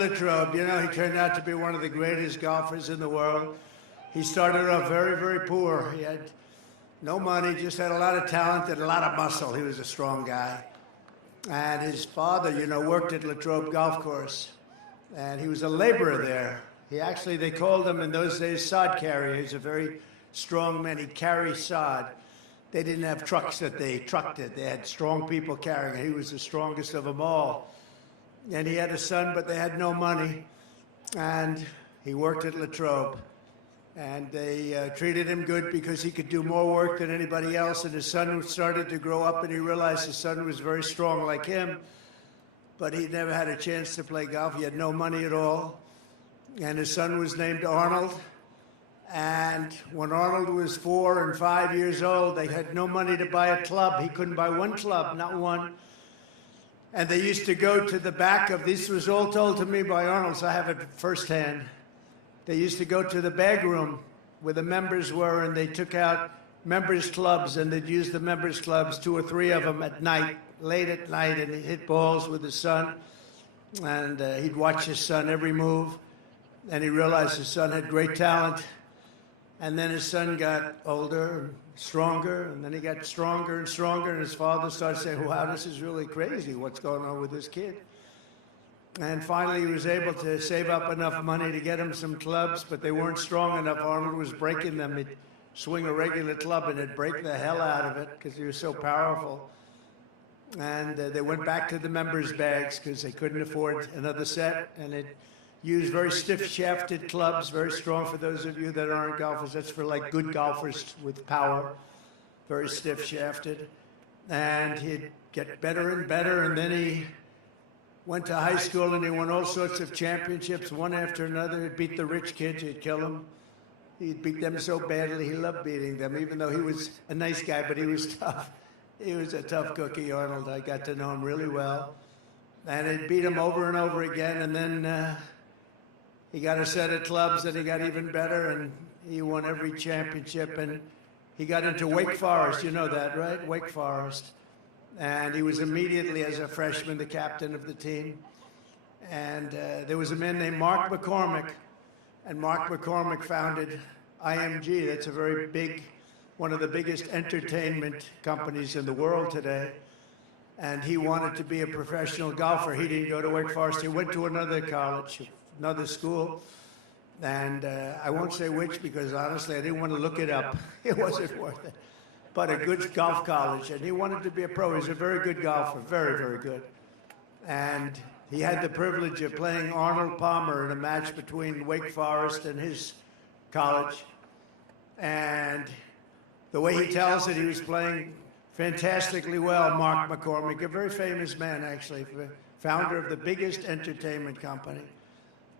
in Latrobe. You know, he turned out to be one of the greatest golfers in the world. He started off very, very poor. He had no money, just had a lot of talent and a lot of muscle. He was a strong guy. And his father, you know, worked at Latrobe Golf Course. And he was a laborer there. They called him in those days sod carrier. He's a very strong man. He'd carry sod. They didn't have trucks that they trucked it. They had strong people carrying it. He was the strongest of them all. And he had a son, but they had no money. And he worked at Latrobe. And they treated him good because he could do more work than anybody else. And his son started to grow up, and he realized his son was very strong like him. But he never had a chance to play golf. He had no money at all. And his son was named Arnold. And when Arnold was 4 and 5 years old, they had no money to buy a club. He couldn't buy one club, not one. And they used to go to the back of, this was all told to me by Arnold, so I have it firsthand. They used to go to the bag room where the members were, and they took out members' clubs, and they'd use the members' clubs, 2 or 3 of them at night, late at night, and he'd hit balls with his son. And he'd watch his son every move. And he realized his son had great talent. And then his son got older and stronger, and then he got stronger and stronger, and his father started saying, wow, this is really crazy, what's going on with this kid? And finally he was able to save up enough money to get him some clubs, but they weren't strong enough. Arnold was breaking them. He'd swing a regular club and it'd break the hell out of it because he was so powerful. And they went back to the members' bags because they couldn't afford another set, and it used very stiff-shafted clubs, very strong. For those of you that aren't golfers, that's for like good golfers with power, very stiff-shafted. And he'd get better and better, and then he went to high school and he won all sorts of championships, one after another. He'd beat the rich kids, he'd kill them. He'd beat them so badly, he loved beating them, even though he was a nice guy, but he was tough. He was a tough cookie, Arnold. I got to know him really well. And he'd beat him over and over again, and then he got a set of clubs and he got even better, and he won every championship, and he got into Wake Forest. You know that, right? Wake Forest. And he was immediately, as a freshman, the captain of the team. And there was a man named Mark McCormick, and Mark McCormick founded IMG. That's a very big, one of the biggest entertainment companies in the world today. And he wanted to be a professional golfer. He didn't go to Wake Forest. He went to another college, another school, and I won't say which because honestly I didn't want to look it up. It wasn't worth it. But a good golf college, and he wanted to be a pro. He was a very good golfer, very, very good. And he had the privilege of playing Arnold Palmer in a match between Wake Forest and his college. And the way he tells it, he was playing fantastically well. Mark McCormick, a very famous man actually, founder of the biggest entertainment company.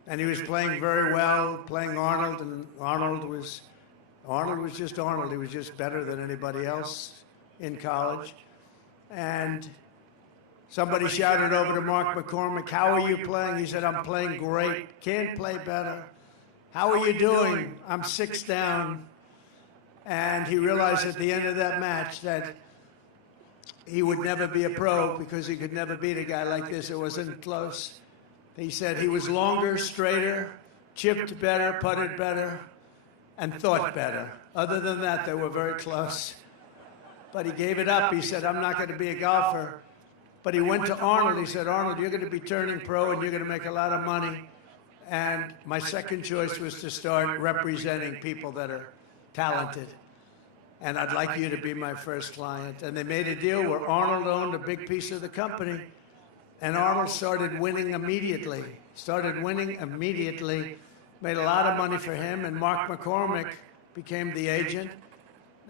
And he was playing very well, playing Arnold, and Arnold was just Arnold. He was just better than anybody else in college. And somebody shouted over to Mark McCormick, how are you playing? He said, I'm playing great, can't play better. How are you doing? I'm 6 down. And he realized at the end of that match that he would never be a pro because he could never beat a guy like this. It wasn't close. He said he was longer, straighter, chipped better, putted better, and thought better. Other than that, they were very close. But he gave it up. He said, I'm not going to be a golfer. But he went to Arnold. He said, Arnold, you're going to be turning pro and you're going to make a lot of money. And my second choice was to start representing people that are talented. And I'd like you to be my first client. And they made a deal where Arnold owned a big piece of the company. And Arnold started winning immediately. Made a lot of money for him, and Mark McCormick became the agent.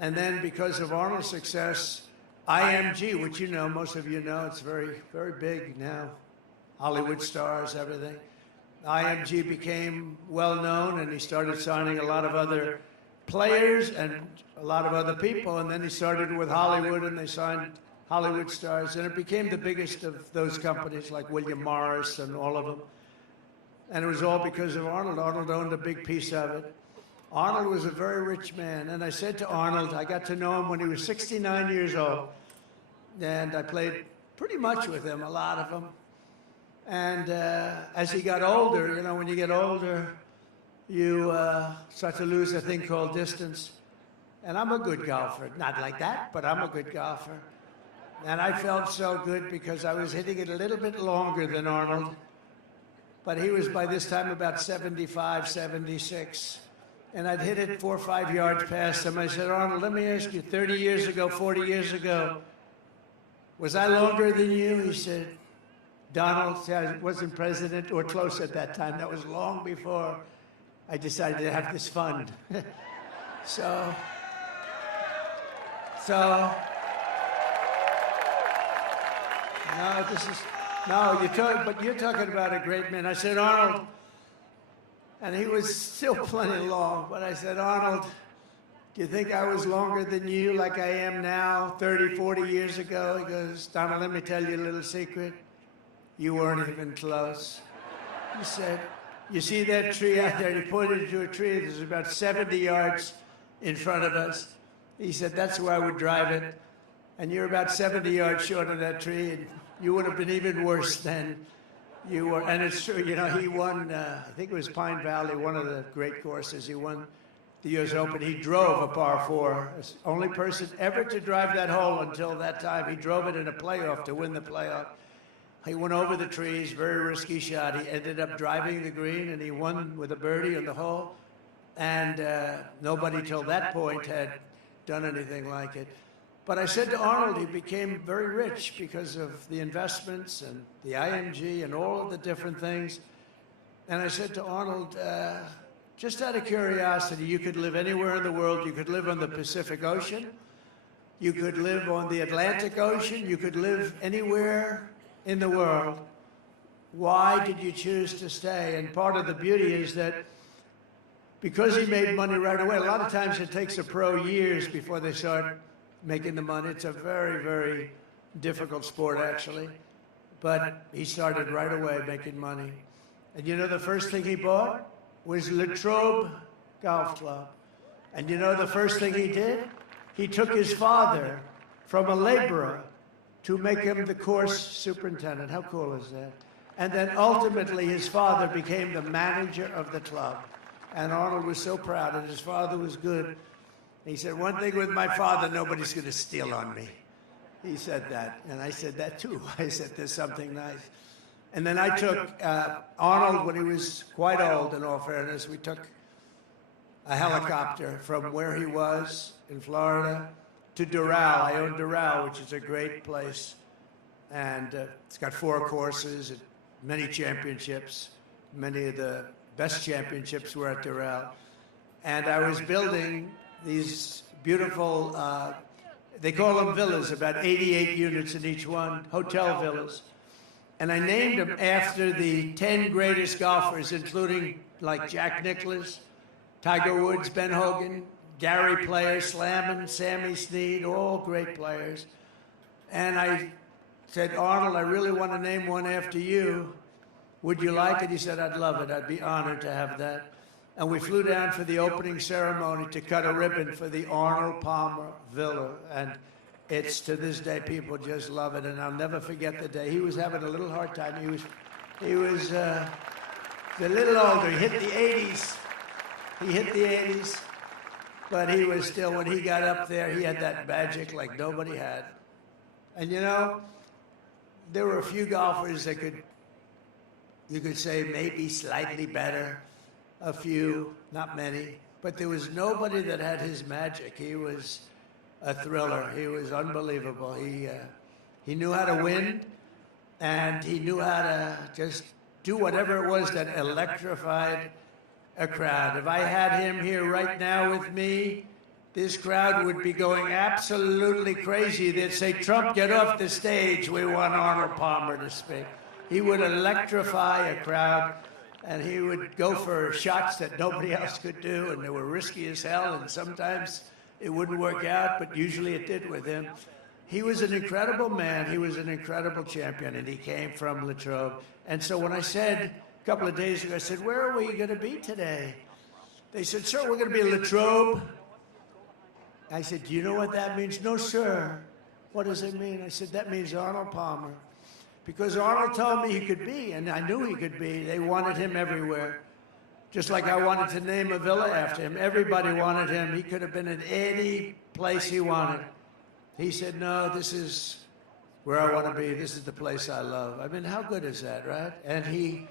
And then because of Arnold's success, IMG, which you know, most of you know, it's very, very big now. Hollywood stars, everything. IMG became well known, and he started signing a lot of other players and a lot of other people. And then he started with Hollywood, and they signed Hollywood stars, and it became the biggest of those companies like William Morris and all of them. And it was all because of Arnold. Arnold owned a big piece of it. Arnold was a very rich man, and I said to Arnold, I got to know him when he was 69 years old, and I played pretty much with him, a lot of them. And as he got older, you know, when you get older, you start to lose a thing called distance. And I'm a good golfer. Not like that, but I'm a good golfer. And I felt so good because I was hitting it a little bit longer than Arnold. But he was by this time about 75, 76. And I'd hit it 4 or 5 yards past him. I said, Arnold, let me ask you, 30 years ago, 40 years ago, was I longer than you? He said, Donald, I wasn't president or close at that time. That was long before I decided to have this fund. So, no, this is, no, but you're talking about a great man. I said, Arnold, and he was still plenty long, but I said, Arnold, do you think I was longer than you like I am now, 30, 40 years ago? He goes, Donald, let me tell you a little secret. You weren't even close. He said, you see that tree out there? He pointed to a tree that was about 70 yards in front of us. He said, that's where I would drive it. And you're about 70 yards short of that tree, and you would have been even worse than you were. And it's true, you know, he won, I think it was Pine Valley, one of the great courses. He won the U.S. Open. He drove a par 4. As only person ever to drive that hole until that time. He drove it in a playoff to win the playoff. He went over the trees, very risky shot. He ended up driving the green, and he won with a birdie on the hole. And nobody till that point had done anything like it. But I said to Arnold, he became very rich because of the investments and the IMG and all of the different things. And I said to Arnold, just out of curiosity, you could live anywhere in the world. You could live on the Pacific Ocean. You could live on the Atlantic Ocean. You could live anywhere in the world. Why did you choose to stay? And part of the beauty is that because he made money right away, a lot of times it takes a pro years before they start making the money. It's a very, very difficult sport, actually. But he started right away making money. And you know the first thing he bought was Latrobe Golf Club. And you know the first thing he did? He took his father from a laborer to make him the course superintendent. How cool is that? And then ultimately his father became the manager of the club. And Arnold was so proud, and his father was good. He said, one thing with my father, nobody's going to steal on me. He said that, and I said that too. I said, there's something nice. And then I took Arnold when he was quite old, in all fairness. We took a helicopter from where he was in Florida to Doral. I own Doral, which is a great place. And it's got 4 courses, many championships. Many of the best championships were at Doral. And I was building these beautiful, they call them villas, about 88 units in each one, hotel villas. And I named them after the 10 greatest golfers, including like Jack Nicklaus, Tiger Woods, Ben Hogan, Gary Player, Slammin', Sammy Snead, all great players. And I said, Arnold, I really want to name one after you. Would you like it? He said, I'd love it. I'd be honored to have that. And we flew down for the opening ceremony to cut a ribbon for the Arnold Palmer Villa. And it's, to this day, people just love it. And I'll never forget the day. He was having a little hard time. He was a little older. He hit the 80s. He hit the 80s. But he was still, when he got up there, he had that magic like nobody had. And you know, there were a few golfers that you could say maybe slightly better. A few, not many. But there was nobody that had his magic. He was a thriller. He was unbelievable. He knew how to win, and he knew how to just do whatever it was that electrified a crowd. If I had him here right now with me, this crowd would be going absolutely crazy. They'd say, Trump, get off the stage. We want Arnold Palmer to speak. He would electrify a crowd, and he would go for shots that nobody else could do, and they were risky as hell, and sometimes it wouldn't work out, but usually it did with him. He was an incredible man. He was an incredible champion, and he came from Latrobe. And so when I said a couple of days ago, I said, where are we going to be today? They said, sir, we're going to be in Latrobe. I said, do you know what that means? No, sir. What does it mean? I said, that means Arnold Palmer because Arnold told me he could be, and I knew he could be. They wanted him everywhere. Just like I wanted to name a villa after him. Everybody wanted him. He could have been in any place he wanted. He said, no, this is where I want to be. This is the place I love. I mean, how good is that, right? And he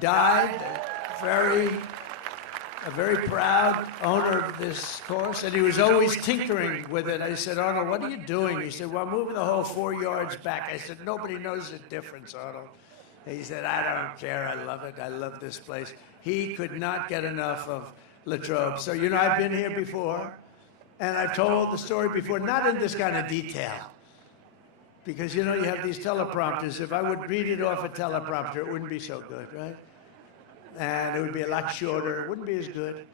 died a very proud owner of this course, and he was always tinkering with it. I said, Arnold, what are you doing? He said, well, I'm moving the whole 4 yards back. I said, nobody knows the difference, Arnold. He said, I don't care. I love it. I love this place. He could not get enough of Latrobe. So, you know, I've been here before, and I've told the story before, not in this kind of detail. Because, you know, you have these teleprompters. If I would read it off a teleprompter, it wouldn't be so good, right? And it would be a lot shorter. It wouldn't be as good.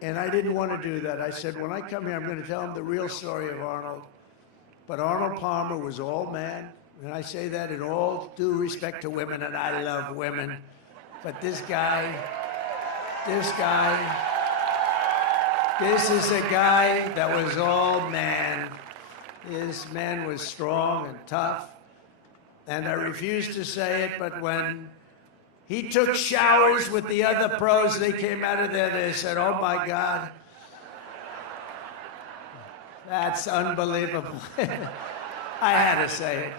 And I didn't want to do that. I said, when I come here, I'm going to tell them the real story of Arnold. But Arnold Palmer was all man. And I say that in all due respect to women, and I love women. But this is a guy that was all man. His man was strong and tough. And I refuse to say it, but when he took showers with the other pros, they came out of there, they said, oh my God, that's unbelievable. I had to say it.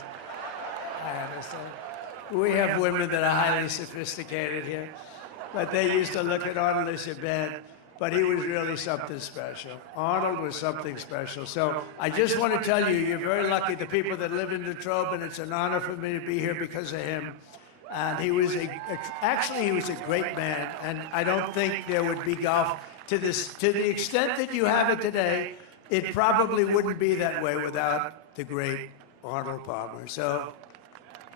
We have women that are highly sophisticated here, but they used to look at Arnold and say, man, but he was really something special. Arnold was something special. So I just want to tell you, you're very lucky, the people that live in Latrobe, and it's an honor for me to be here because of him. And he was actually he was a great man, and I don't think there would be golf to the extent that you have it today. It probably wouldn't be that way without the great Arnold Palmer. So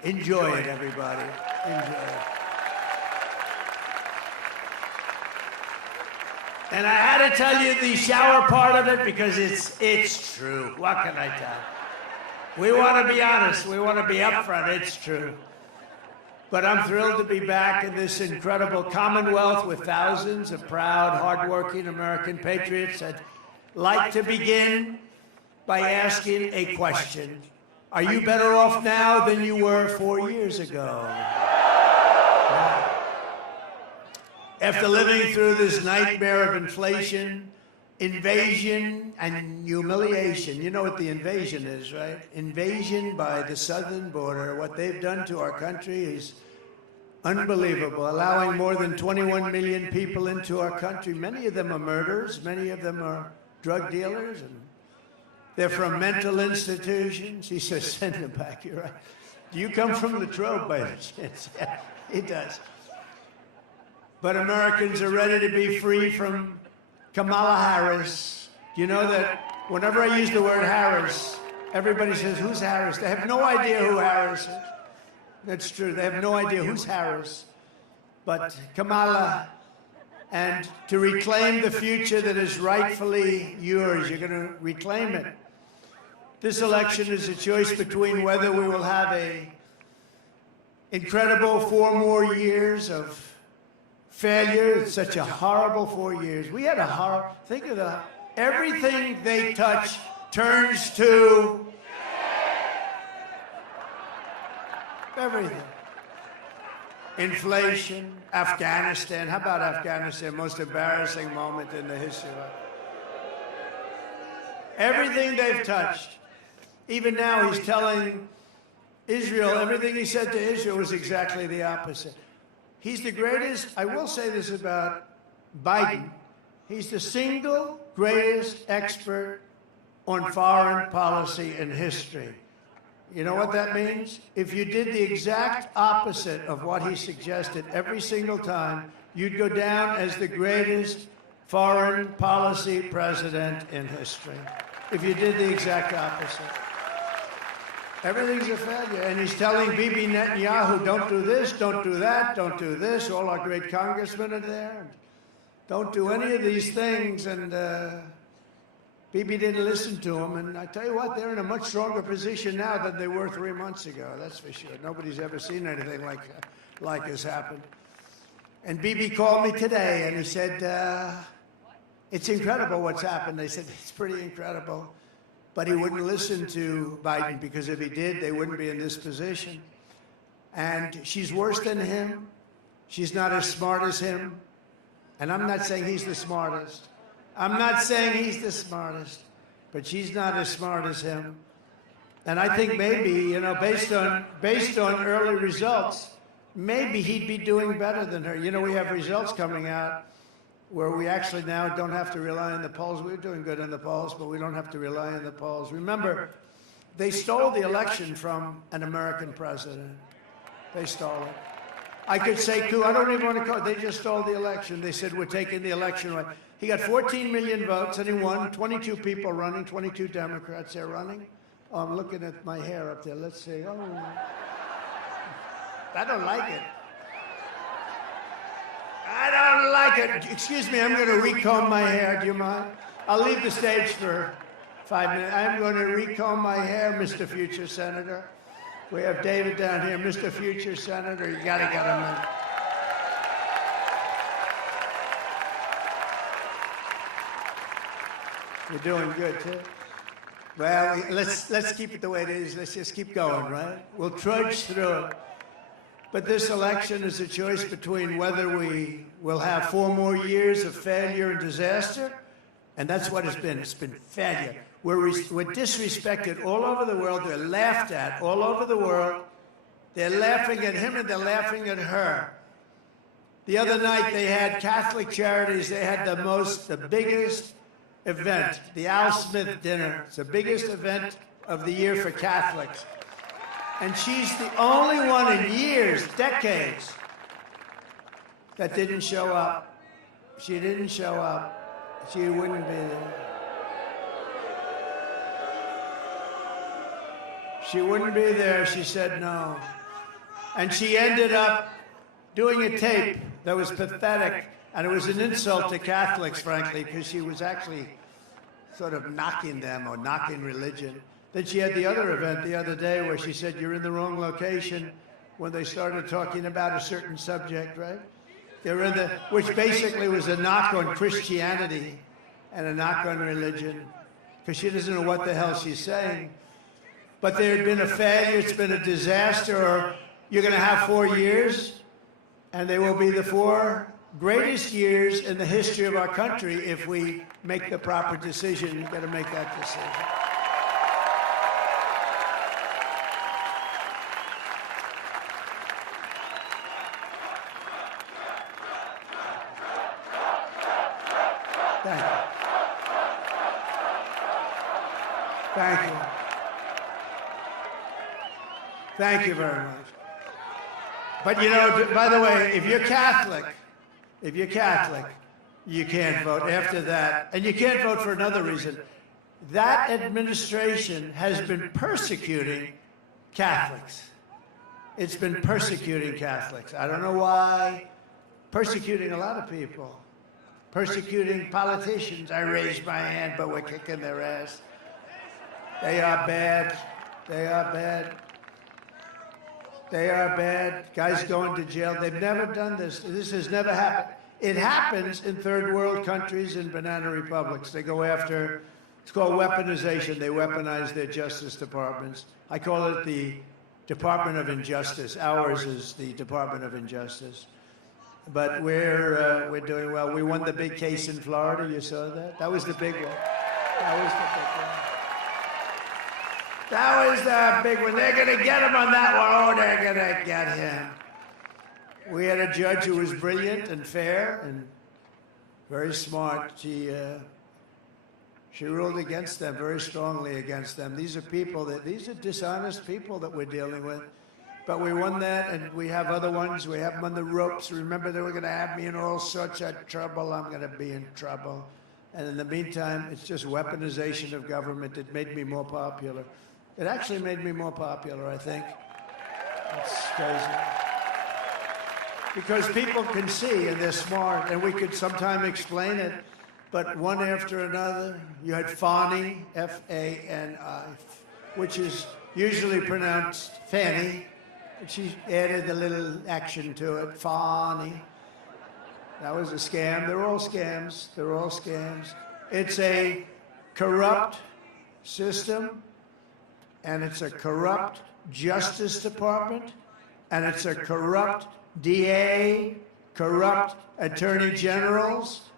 enjoy it, everybody. Enjoy it. And I had to tell you the shower part of it because it's true. What can I tell? We want to be honest. We want to be upfront. It's true. But I'm thrilled to be back in this incredible Commonwealth with thousands of proud, hardworking American patriots. I'd like to begin by asking a question. Are you better off now than you were 4 years ago? After living through this nightmare of inflation, invasion, and humiliation, you know what the invasion is, right? Invasion by the southern border. What they've done to our country is unbelievable, allowing more than 21 million people into our country. Many of them are murderers. Many of them are drug dealers. And they're from mental institutions. He says, send them back. You're right. Do you come from Latrobe by any chance? Yeah, he does. But Americans are ready to be free from Kamala Harris. You know that whenever I use the word Harris, everybody says, who's Harris? They have no idea who Harris is. That's true. They have no idea who's Harris. But Kamala, and to reclaim the future that is rightfully yours, you're going to reclaim it. This election is a choice between whether we will have a incredible 4 more years of failure. It's such a horrible 4 years. We had a horror. Think of everything they touch turns to everything. Inflation, Afghanistan. How about Afghanistan? Most embarrassing moment in the history of it. Everything they've touched. Even now, he's telling Israel, everything he said to Israel was exactly the opposite. He's the greatest. I will say this about Biden. He's the single greatest expert on foreign policy in history. You know what that means? If you did the exact opposite of what he suggested every single time, you'd go down as the greatest foreign policy president in history. If you did the exact opposite. Everything's a failure. And he's telling Bibi Netanyahu, don't do this, don't do that, don't do this. All our great congressmen are there. Don't do any of these things. And Bibi didn't listen to him. And I tell you what, they're in a much stronger position now than they were 3 months ago. That's for sure. Nobody's ever seen anything like has happened. And Bibi called me today, and he said, it's incredible what's happened. They said, it's pretty incredible. But he wouldn't listen to Biden, because if he did, they wouldn't be in this position. And she's worse than him. She's not as smart as him. And I'm not saying he's the smartest. I'm not saying he's the smartest. But she's not as smart as him. And I think maybe, you know, based on early results, maybe he'd be doing better than her. You know, we have results coming out where we actually now don't have to rely on the polls. We're doing good in the polls, but we don't have to rely on the polls. Remember, they stole the election from an American president. They stole it. I could say coup. I don't even want to call it. They just stole the election. They said, we're taking the election away. He got 14 million votes, and he won. 22 people running, 22 Democrats there running. Oh, I'm looking at my hair up there. Let's see. Oh, I don't like it. I don't like it. Excuse me, I'm going to recomb my hair. Do you mind? I'll leave the stage for 5 minutes. I'm going to recomb my hair, Mr. Future Senator. We have David down here. Mr. Future Senator, you got to get him in. You're doing good, too. Well, let's keep it the way it is. Let's just keep going, right? We'll trudge through it. But this election is a choice between whether we will have 4 more years of failure and disaster, and that's what it's been. It's been failure. We're disrespected all over the world. They're laughed at all over the world. They're laughing at him and they're laughing at her. The other night they had Catholic Charities. They had the biggest event, the Al Smith dinner. It's the biggest event of the year for Catholics. And she's the only one in years, decades, that didn't show up. She didn't show up. She wouldn't be there. She wouldn't be there. She said no. And she ended up doing a tape that was pathetic. And it was an insult to Catholics, frankly, because she was actually sort of knocking them or knocking religion. Then she had the other event the other day where she said, you're in the wrong location, when they started talking about a certain subject, right? They're in which basically was a knock on Christianity and a knock on religion, because she doesn't know what the hell she's saying. But there had been a failure, it's been a disaster, or you're going to have 4 years, and they will be the 4 greatest years in the history of our country if we make the proper decision. You've got to make that decision. Thank you. Thank you. Thank you very much. But you know, by the way, if you're Catholic, you can't vote after that. And you can't vote for another reason. That administration has been persecuting Catholics. It's been persecuting Catholics. I don't know why. Persecuting a lot of people. Persecuting politicians. I raised my hand, but we're kicking their ass. They are bad. They are bad. They are bad. Guys going to jail. They've never done this. This has never happened. It happens in third world countries and banana republics. They go after, it's called weaponization. They weaponize their justice departments. I call it the Department of Injustice. Ours is the Department of Injustice. But we're doing well. We won the big case in Florida. You saw that? That was the big one. That was the big one. That was the big one. They're going to get him on that one. Oh, they're going to get him. We had a judge who was brilliant and fair and very smart. She ruled against them, very strongly against them. These are dishonest people that we're dealing with. But we won that, and we have other ones. We have them on the ropes. Remember, they were going to have me in all sorts of trouble. I'm going to be in trouble. And in the meantime, it's just weaponization of government. It made me more popular. It actually made me more popular, I think. It's crazy. Because people can see, and they're smart, and we could sometime explain it, but one after another, you had Fani, F-A-N-I, which is usually pronounced Fanny, and she added a little action to it, Fani. That was a scam. They're all scams. They're all scams. It's a corrupt system, and it's a corrupt Justice Department, and it's a corrupt DA, corrupt attorney generals.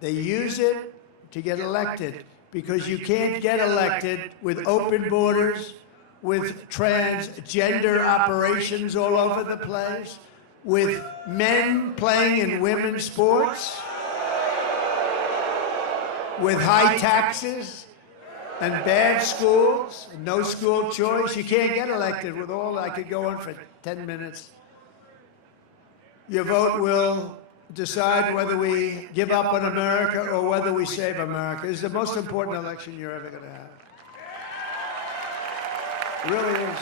They use it to get elected, because you can't get elected with open borders, with transgender operations all over the place, with men playing in women's sports, with high taxes and bad schools, and no school choice. You can't get elected with all. I could go on for 10 minutes. Your vote will decide whether we give up on America or whether we save America. It's the most important election you're ever going to have. It really is.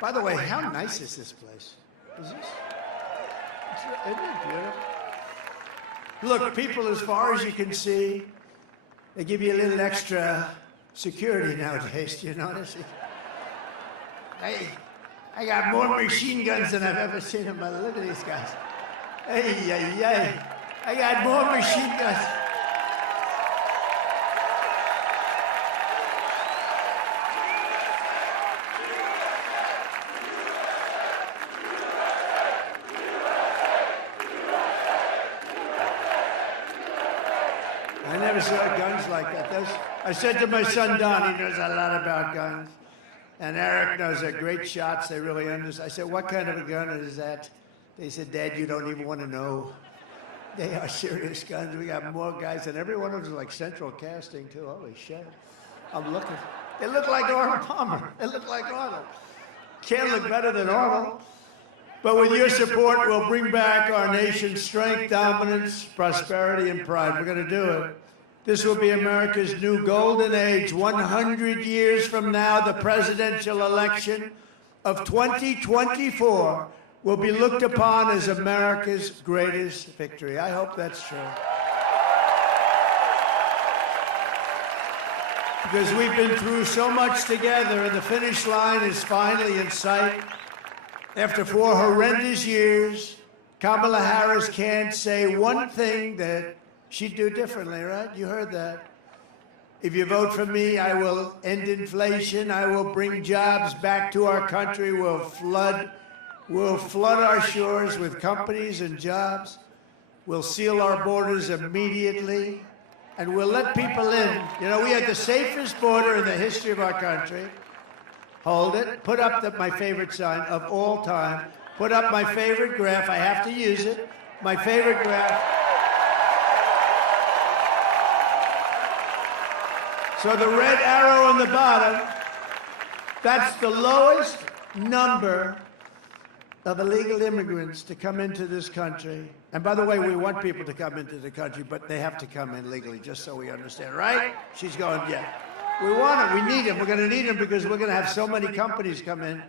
By the way, how nice is this place? Isn't it beautiful? Look, people as far as you can see, they give you a little extra security nowadays. Do you notice it? Hey, I got more machine guns than I've ever seen in my life. Look at these guys. Hey, hey, hey. I got more machine guns. I never saw guns like that. I said to my son, Don, he knows a lot about guns. And Eric knows they're great shots. They really understand. I said, what kind of a gun is that? They said, Dad, you don't even want to know. They are serious guns. We got more guys, and every one of them is like central casting, too. Holy shit. I'm looking. They look like Arnold Palmer. They look like Arnold. Can't look better than Arnold. But with your support, we'll bring back our nation's strength, dominance, prosperity, and pride. We're going to do it. This will be America's new golden age. 100 years from now, the presidential election of 2024 will be looked upon as America's greatest victory. I hope that's true. Because we've been through so much together, and the finish line is finally in sight. After 4 horrendous years, Kamala Harris can't say one thing that she'd do differently, right? You heard that. If you vote for me, I will end inflation. I will bring jobs back to our country. We'll flood our shores with companies and jobs. We'll seal our borders immediately. And we'll let people in. You know, we had the safest border in the history of our country. Hold it. Put up my favorite sign of all time. Put up my favorite graph. I have to use it. My favorite graph. So the red arrow on the bottom, that's the lowest number of illegal immigrants to come into this country. And by the way, we want people to come into the country, but they have to come in legally, just so we understand, right? She's going, yeah. We want them. We need them. We're going to need them because we're going to have so many companies come in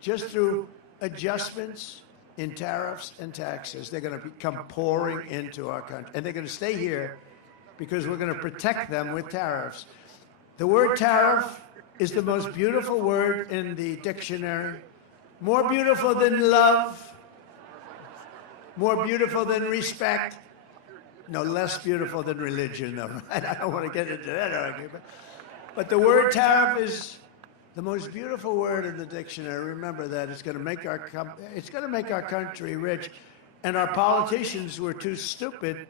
just through adjustments in tariffs and taxes. They're going to come pouring into our country. And they're going to stay here because we're going to protect them with tariffs. The word tariff is the most beautiful word in the dictionary. More beautiful than love. More beautiful than respect. No, less beautiful than religion, though. I don't want to get into that argument. But the word tariff is the most beautiful word in the dictionary. Remember that. It's going to make our country rich. And our politicians were too stupid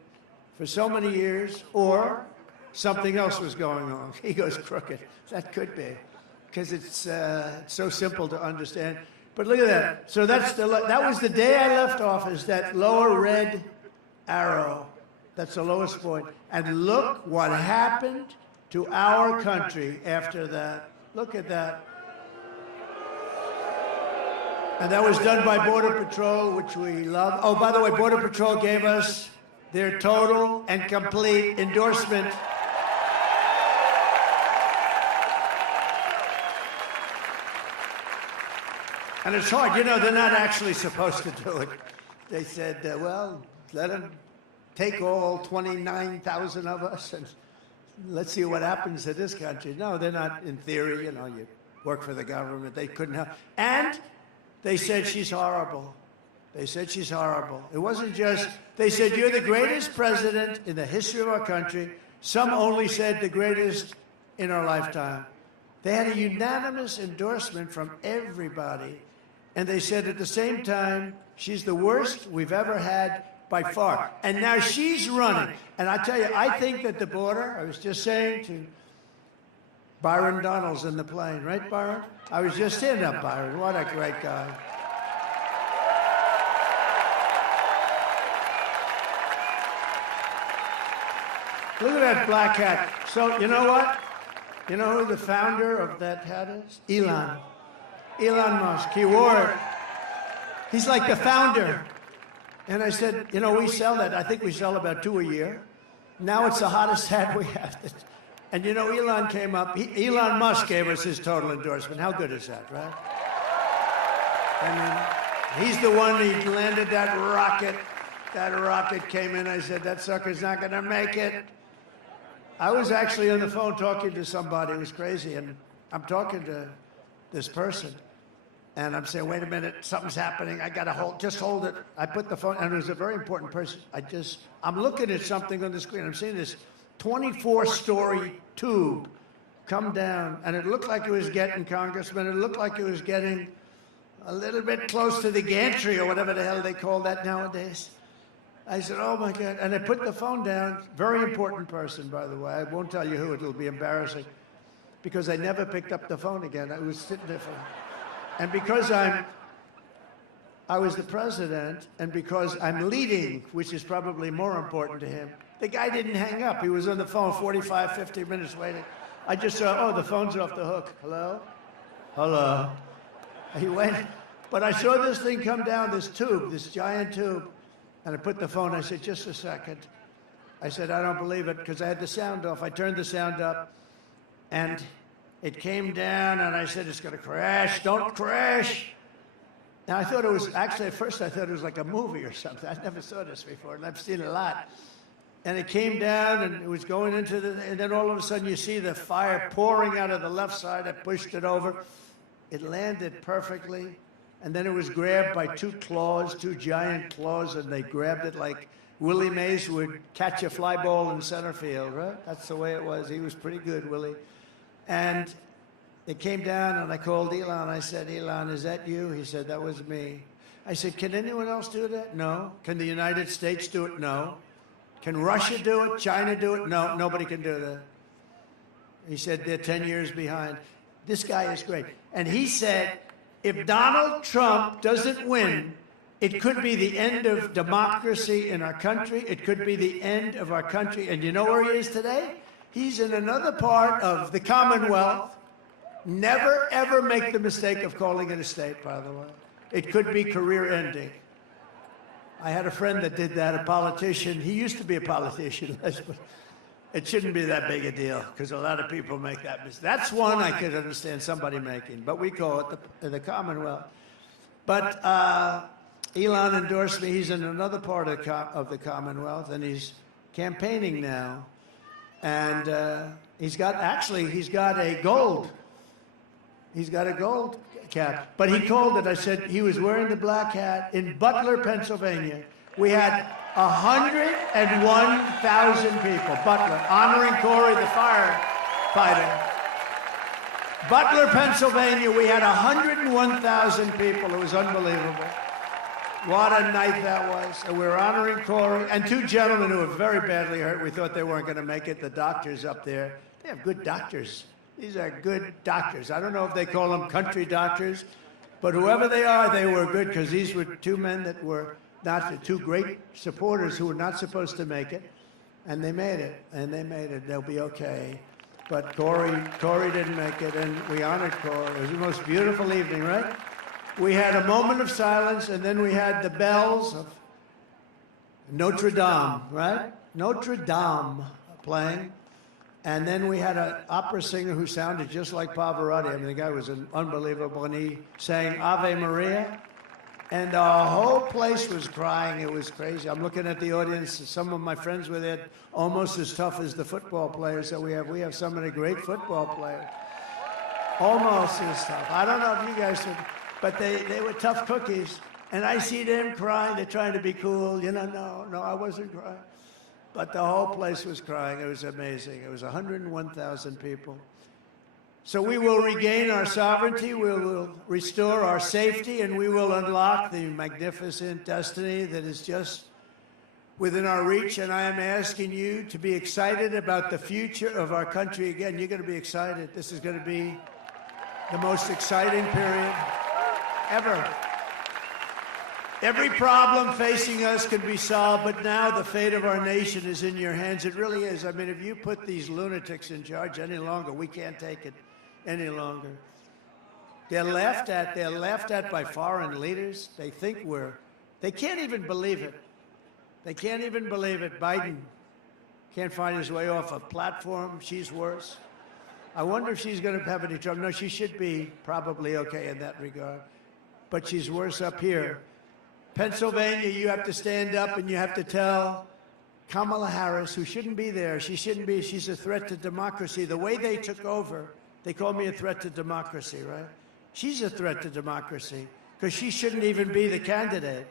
for so many years, or something else was going on. He goes crooked. That could be, because it's so simple to understand. But look at that. So that was the day I left office, that lower red arrow. That's the lowest point. And look what happened to our country after that. Look at that. And that was done by Border Patrol, which we love. Oh, by the way, Border Patrol gave us their total and complete endorsement. And it's hard. You know, they're not actually supposed to do it. They said, well, let them take all 29,000 of us and let's see what happens to this country. No, they're not, in theory. You know, you work for the government. They couldn't help. And they said she's horrible. They said she's horrible. It wasn't just, they said, you're the greatest president in the history of our country. Some only said the greatest in our lifetime. They had a unanimous endorsement from everybody. And they said at the same time, she's the worst we've ever had by far. And now she's running. And I tell you, I think that the border, I was just saying to Byron Donald's in the plane, right, Byron? I was just in up, Byron. What a great guy. Look at that black hat. So, you know what? You know who the founder of that hat is? Elon Musk. He wore it. He's like the founder. And I said, you know, we sell that. I think we sell about 2 a year. Now it's the hottest hat we have. And you know, Elon came up. Elon Musk gave us his total endorsement. How good is that, right? I mean, he's the one, he landed that rocket. That rocket came in. I said, that sucker's not going to make it. I was actually on the phone talking to somebody. It was crazy. And I'm talking to this person. And I'm saying, wait a minute, something's happening. I got to just hold it. I put the phone, and it was a very important person. I'm looking at something on the screen. I'm seeing this 24-story tube come down, and it looked like it was getting, Congressman, it looked like it was getting a little bit close to the gantry or whatever the hell they call that nowadays. I said, oh my God. And I put the phone down. Very important person, by the way. I won't tell you who, it'll be embarrassing. Because I never picked up the phone again. I was sitting there for... And because I was the president, and because I'm leading, which is probably more important to him, the guy didn't hang up. He was on the phone 45, 50 minutes waiting. I just saw, oh, the phone's off the hook. Hello? Hello? He went, but I saw this thing come down, this tube, this giant tube, and I put the phone, I said, just a second. I said, I don't believe it, because I had the sound off. I turned the sound up, and it came down, and I said, it's going to crash. Don't crash. And I thought it was, actually, at first I thought it was like a movie or something. I never saw this before, and I've seen it a lot. And it came down, and it was going into the, and then all of a sudden you see the fire pouring out of the left side. I pushed it over. It landed perfectly, and then it was grabbed by two claws, two giant claws, and they grabbed it like Willie Mays would catch a fly ball in center field, right? That's the way it was. He was pretty good, Willie. And it came down, and I called Elon. I said, Elon, is that you? He said, that was me. I said, can anyone else do that? No. Can the United States do it? No. Can Russia do it? China do it? No, nobody can do that. He said, they're 10 years behind. This guy is great. And he said, if Donald Trump doesn't win, it could be the end of democracy in our country. It could be the end of our country. And you know where he is today? He's in another part of the Commonwealth. Never, ever make the mistake of calling it a state, by the way. It could be career-ending. I had a friend that did that, a politician. He used to be a politician, but it shouldn't be that big a deal, because a lot of people make that mistake. That's one I could understand somebody making, but we call it the Commonwealth. But Elon endorsed me. He's in another part of the Commonwealth, and he's campaigning now. And he's got a gold. He's got a gold cap. But he called it, I said, he was wearing the black hat in Butler, Pennsylvania. We had 101,000 people, Butler, honoring Corey, the firefighter. Butler, Pennsylvania, we had 101,000 people. It was unbelievable. What a night that was. And we were honoring Corey and two gentlemen who were very badly hurt. We thought they weren't going to make it, the doctors up there. They have good doctors. These are good doctors. I don't know if they call them country doctors, but whoever they are, they were good, because these were two men that were not the two great supporters who were not supposed to make it, and they made it, and they made it. They'll be okay. But Corey didn't make it, and we honored Corey. It was the most beautiful evening, right? We had a moment of silence, and then we had the bells of Notre Dame, right? Notre Dame playing. And then we had an opera singer who sounded just like Pavarotti. I mean, the guy was unbelievable, and he sang Ave Maria, and the whole place was crying. It was crazy. I'm looking at the audience. Some of my friends were there, almost as tough as the football players that we have. We have some of the great football players. Almost as tough. I don't know if you guys would, but they were tough cookies. And I see them crying. They're trying to be cool. You know, no, I wasn't crying. But the whole place was crying. It was amazing. It was 101,000 people. So we will regain our sovereignty, we will restore our safety, and we will unlock the magnificent destiny that is just within our reach. And I am asking you to be excited about the future of our country again. You're going to be excited. This is going to be the most exciting period ever. Every problem facing us can be solved, but now the fate of our nation is in your hands. It really is. I mean, if you put these lunatics in charge any longer, we can't take it any longer. They're laughed at by foreign leaders. They can't even believe it. They can't even believe it. Biden can't find his way off a platform. She's worse. I wonder if she's going to have any trouble. No, she should be probably okay in that regard. But she's worse up here. Pennsylvania, you have to stand up and you have to tell Kamala Harris, who shouldn't be there, she's a threat to democracy. The way they took over, they call me a threat to democracy, right? She's a threat to democracy because she shouldn't even be the candidate.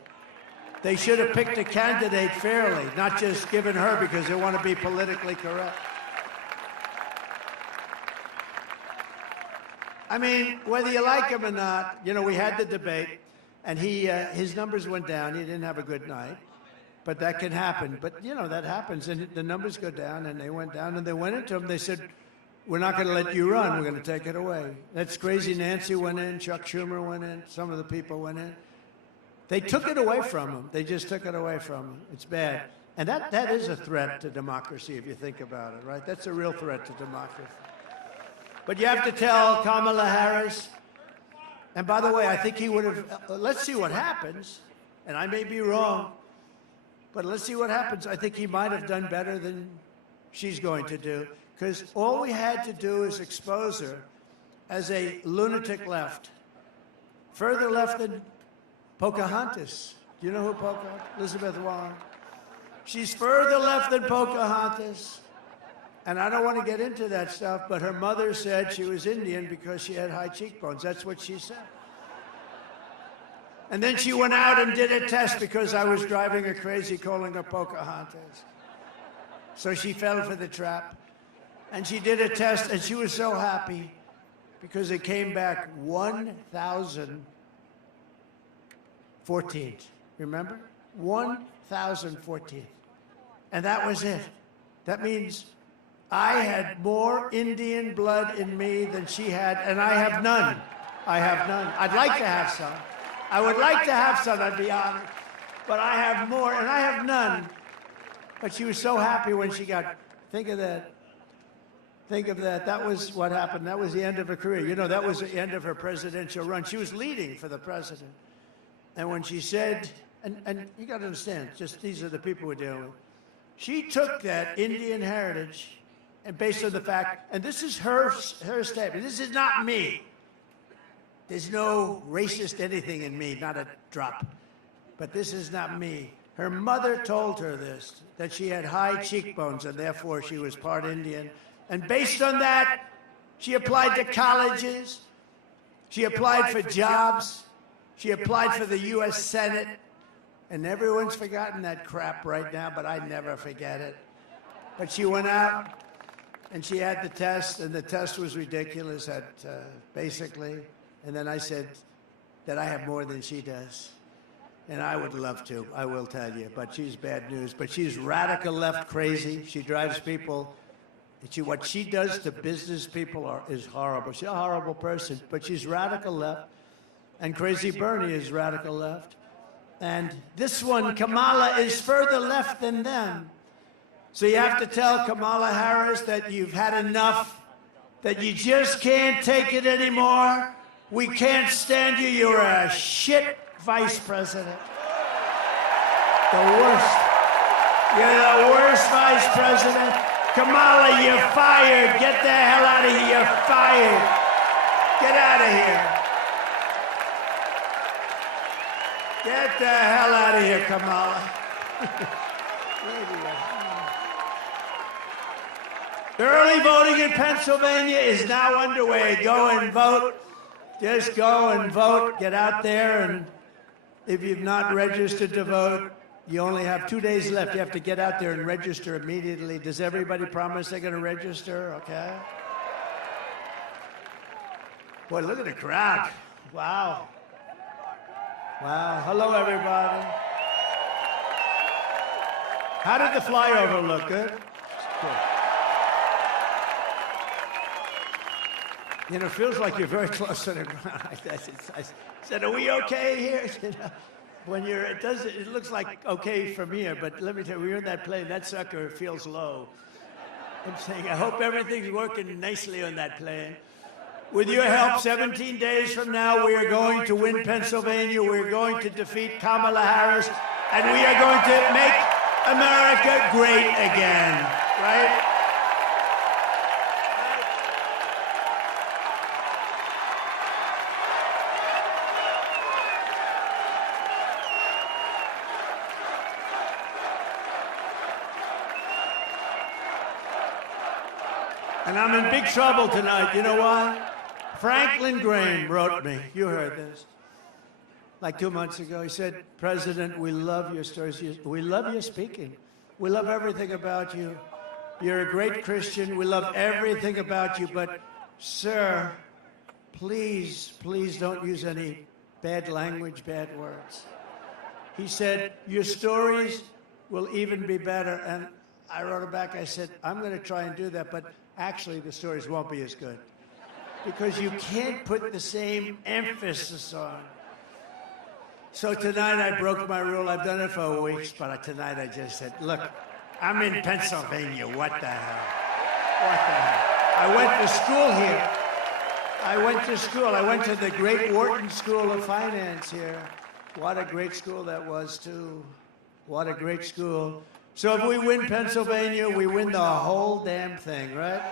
They should have picked a candidate fairly, not just given her because they want to be politically correct. I mean, whether you like him or not, you know, we had the debate. And his numbers went down. He didn't have a good night. But that can happen. But, you know, that happens. And the numbers go down, and they went down. And they went into him. They said, we're not going to let you run. We're going to take it away. That's crazy. Nancy went in. Chuck Schumer went in. Some of the people went in. They took it away from him. They just took it away from him. It's bad. And that is a threat to democracy, if you think about it, right? That's a real threat to democracy. But you have to tell Kamala Harris. And by the way, I think he would have, let's see what happens, and I may be wrong, but let's see what happens. I think he might have done better than she's going to do, because all we had to do is expose her as a lunatic left, further left than Pocahontas. Do you know who Pocahontas? Elizabeth Warren. She's further left than Pocahontas. And I don't want to get into that stuff, but her mother said she was Indian because she had high cheekbones. That's what she said. And then she went out and did a test because I was driving her crazy calling her Pocahontas. So she fell for the trap. And she did a test, and she was so happy because it came back 1,014. Remember? 1,014. And that was it. That means I had more Indian blood in me than she had, and I have none. I have none. I'd like to have some. I would like to have some, I'd be honest. But I have more, and I have none. But she was so happy when she got, think of that. Think of that. That was what happened. That was the end of her career. You know, that was the end of her presidential run. She was leading for the president. And when she said, and you got to understand, just these are the people we're dealing with. She took that Indian heritage, and based on the fact, and this is her statement, this is not me. There's no racist anything in me, not a drop. But this is not me. Her mother told her this, that she had high cheekbones, and therefore she was part Indian. And based on that, she applied to colleges, she applied for jobs, she applied for the U.S. Senate, and everyone's forgotten that crap right now, but I never forget it. But she went out, and she had the test, and the test was ridiculous basically. And then I said that I have more than she does. And I would love to, I will tell you, but she's bad news. But she's radical left crazy. She drives people. What she does to business people is horrible. She's a horrible person, but she's radical left. And Crazy Bernie is radical left. And this one, Kamala, is further left than them. So you have to tell Kamala Harris that you've had enough, that you just can't take it anymore. We can't stand you. You're a shit vice president. The worst. You're the worst vice president. Kamala, you're fired. Get the hell out of here. You're fired. Get out of here. Get the hell out of here, Kamala. Early voting in Pennsylvania is now underway. Go and vote. Just go and vote. Get out there, and if you've not registered to vote, you only have 2 days left. You have to get out there and register immediately. Does everybody promise they're going to register? Okay. Boy, look at the crowd. Wow. Wow. Hello, everybody. How did the flyover look? Good? Good. You know, it feels like you're very close to the ground. I said, are we okay here? You know, when you're, it looks like okay from here, but let me tell you, when you're in that plane, that sucker feels low. I'm saying, I hope everything's working nicely on that plane. With your help, 17 days from now, we are going to win Pennsylvania. We're going to defeat Kamala Harris, and we are going to make America great again, right? And I'm in big trouble tonight. You know why? Franklin Graham wrote me. You heard this. Like 2 months ago, he said, President, we love your stories. We love your speaking. We love everything about you. You're a great Christian. We love everything about you. But, sir, please, please don't use any bad language, bad words. He said, your stories will even be better. And I wrote it back. I said, I'm going to try and do that. But actually, the stories won't be as good. Because you can't put the same emphasis on. So tonight I broke my rule. I've done it for weeks, but tonight I just said, look, I'm in Pennsylvania. What the hell? What the hell? I went to school here. I went to school. I went to the great Wharton School of Finance here. What a great school that was, too. What a great school. So if we win Pennsylvania, we win the whole damn thing, right?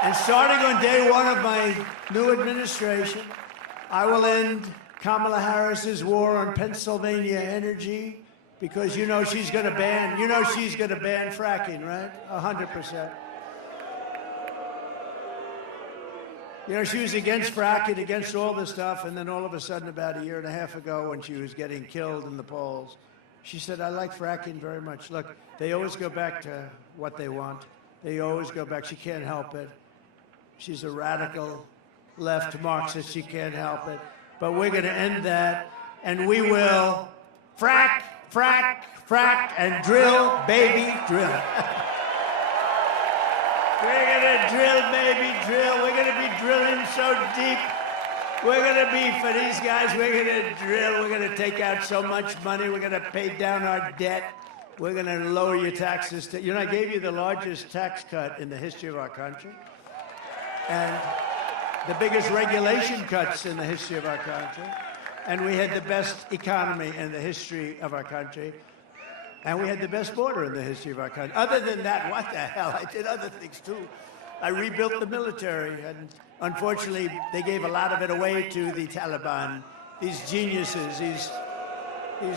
And starting on day one of my new administration, I will end Kamala Harris's war on Pennsylvania energy because you know she's going to ban, fracking, right? 100%. You know, she was against fracking, against all this stuff, and then all of a sudden about a year and a half ago when she was getting killed in the polls, she said, I like fracking very much. Look, they always go back to what they want. They always go back. She can't help it. She's a radical left Marxist. She can't help it. But we're going to end that, and we will frack, frack, frack, and drill, baby, drill. We're going to drill, baby, drill. We're going to be drilling so deep. We're going to be, for these guys, we're going to drill. We're going to take out so much money. We're going to pay down our debt. We're going to lower your taxes. You know, I gave you the largest tax cut in the history of our country. And the biggest regulation cuts in the history of our country. And we had the best economy in the history of our country. And we had the best border in the history of our country. Other than that, what the hell? I did other things, too. I rebuilt the military. And unfortunately, they gave a lot of it away to the Taliban. These geniuses, these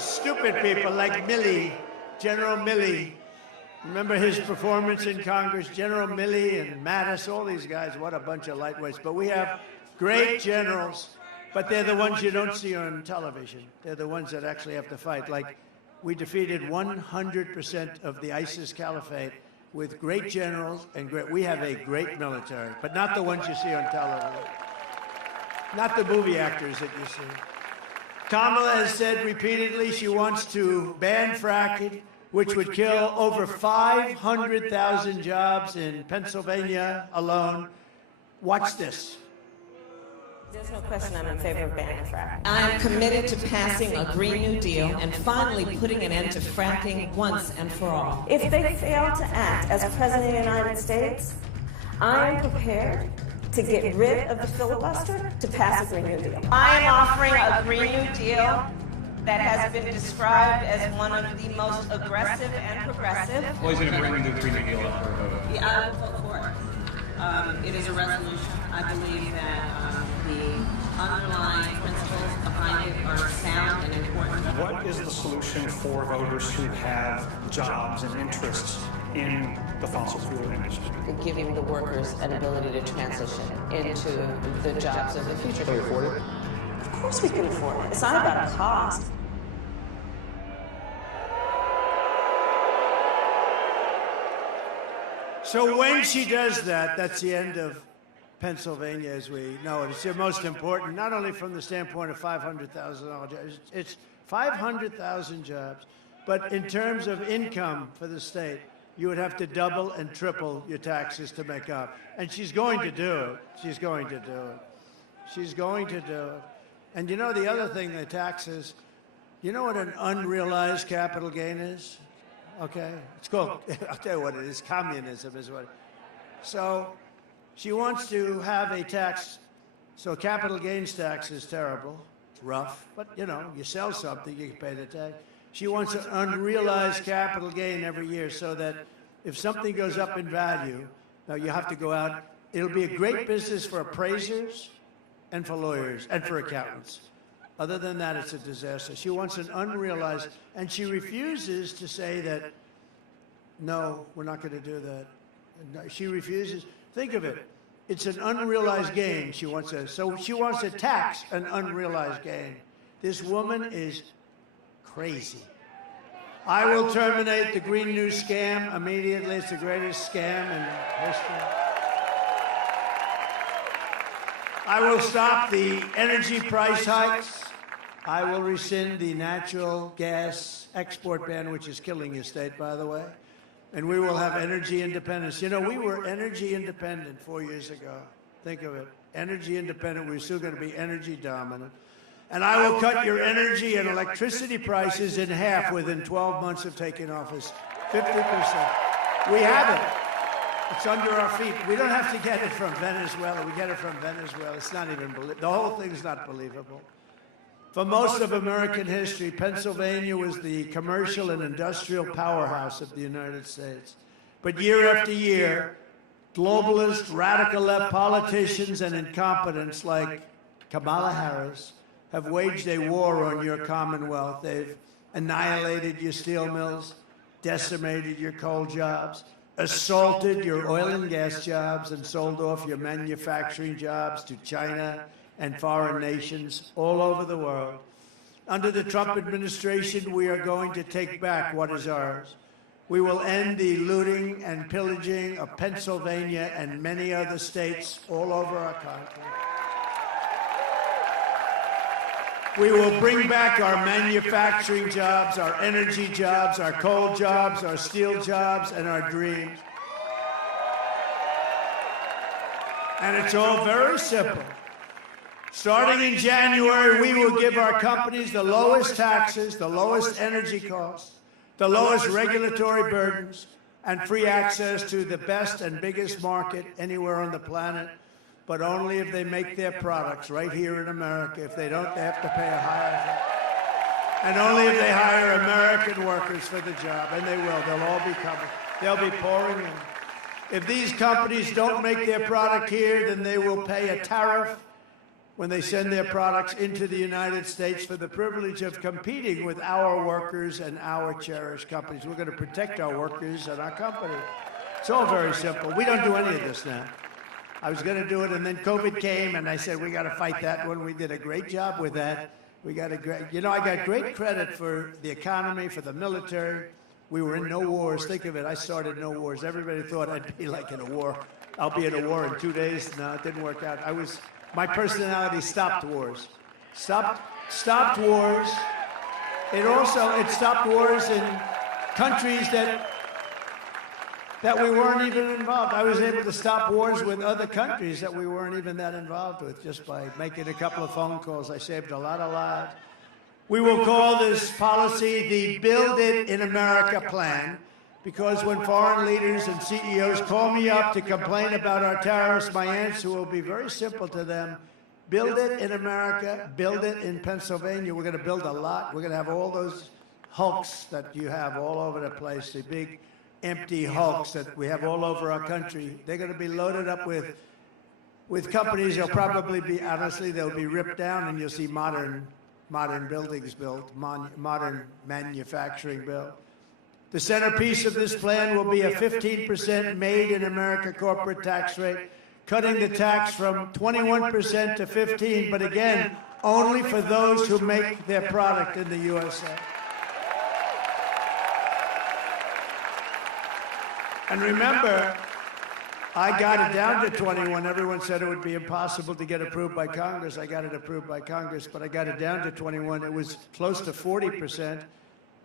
stupid people like Milley, General Milley. Remember his performance in Congress? General Milley and Mattis, all these guys, what a bunch of lightweights. But we have great generals, but they're the ones you don't see on television. They're the ones that actually have to fight. Like, we defeated 100% of the ISIS caliphate with great generals and we have a great military, but not the ones you see on television. Not the movie actors that you see. Kamala has said repeatedly she wants to ban fracking, which would kill over 500,000 jobs in Pennsylvania alone. Watch this. There's no question I'm in favor of banning fracking. I am committed to passing a Green New Deal and finally putting an end to fracking once and for all. If they fail to act as President of the United States, I am prepared to get rid of the filibuster to pass a Green New Deal. I am offering a Green New Deal that has been described as one of the most aggressive and progressive. Well, he's going to bring the Green New Deal up for a vote. Yeah, I will vote for it. It is a resolution. I believe that the underlying principles behind it are sound and important. What is the solution for voters who have jobs and interests in the fossil fuel industry? Giving the workers an ability to transition into the jobs of the future. Can you afford it? Of course we can afford it. It's not about cost. So when she does that, that's the end of Pennsylvania as we know it. It's the most important, not only from the standpoint of $500,000 jobs, it's 500,000 jobs, but in terms of income for the state, you would have to double and triple your taxes to make up. And she's going to do it. She's going to do it. She's going to do it. And you know the other thing, the taxes, you know what an unrealized capital gain is? Okay? It's called, I'll tell you what it is, communism is what it is. So she wants to have a tax, so capital gains tax is terrible, rough, but you know, you sell something, you can pay the tax. She wants an unrealized capital gain every year so that if something goes up in value, now you have to go out, it'll be a great business for appraisers and for lawyers and for accountants. Other than that, it's a disaster. She wants an unrealized, and she refuses to say that, no, we're not going to do that. No, she refuses. Think of it. It's an unrealized gain she wants to, so she wants to tax an unrealized gain. This woman is crazy. I will terminate the Green New scam immediately. It's the greatest scam in history. I will stop the energy price hikes. I will rescind the natural gas export ban, which is killing your state, by the way. And we will have energy independence. You know, we were energy independent 4 years ago. Think of it. Energy independent. We're still going to be energy dominant. And I will cut your energy and electricity prices in half within 12 months of taking office. 50%. We have it. It's under our feet. We don't have to get it from Venezuela. We get it from Venezuela. It's not even believable. The whole thing's not believable. For most of American history, Pennsylvania was the commercial and industrial powerhouse of the United States. But year after year, globalist, radical left politicians and incompetents like Kamala Harris have waged a war on your Commonwealth. They've annihilated your steel mills, decimated your coal jobs, assaulted your oil and gas jobs, and sold off your manufacturing jobs to China and foreign nations all over the world. Under the Trump administration, we are going to take back what is ours. We will end the looting and pillaging of Pennsylvania and many other states all over our country. We will bring back our manufacturing jobs, our energy jobs, our coal jobs, our steel jobs, and our dreams. And it's all very simple. Starting in January, we will give our companies the lowest taxes, the lowest energy costs, the lowest regulatory burdens, and free access to the best and biggest market anywhere on the planet, but only if they make their products right here in America. If they don't, they have to pay a higher tax. And only if they hire American workers for the job, and they will. They'll all be coming. They'll be pouring in. If these companies don't make their product here, then they will pay a tariff when they send their products into the United States for the privilege of competing with our workers and our cherished companies. We're going to protect our workers and our company. It's all very simple. We don't do any of this now. I was going to do it, and then COVID came, and I said, we got to fight that one. We did a great job with that. We got a great, you know, I got great credit for the economy, for the military. We were in no wars. Think of it. I started no wars. Everybody thought I'd be like in a war. I'll be in a war in 2 days. No, it didn't work out. My personality stopped wars. Stopped wars. It stopped wars in countries that we weren't even involved. I was able to stop wars with other countries that we weren't even that involved with just by making a couple of phone calls. I saved a lot of lives. We will call this policy the Build It in America plan, because when foreign leaders and CEOs call me up to complain about our tariffs, my answer will be very simple to them. Build it in America, build it in Pennsylvania. We're going to build a lot. We're going to have all those hulks that you have all over the place, the big empty hulks that we have all over our country. They're going to be loaded up with companies. They'll probably be, honestly, they'll be ripped down, and you'll see modern buildings built, modern manufacturing built. The centerpiece of this plan will be a 15% made in America corporate tax rate, cutting the tax from 21% to 15%, but again, only for those who make their product in the USA. And remember, I got it down to 21. Everyone said it would be impossible to get approved by Congress. I got it approved by Congress, but I got it down to 21. It was close to 40%.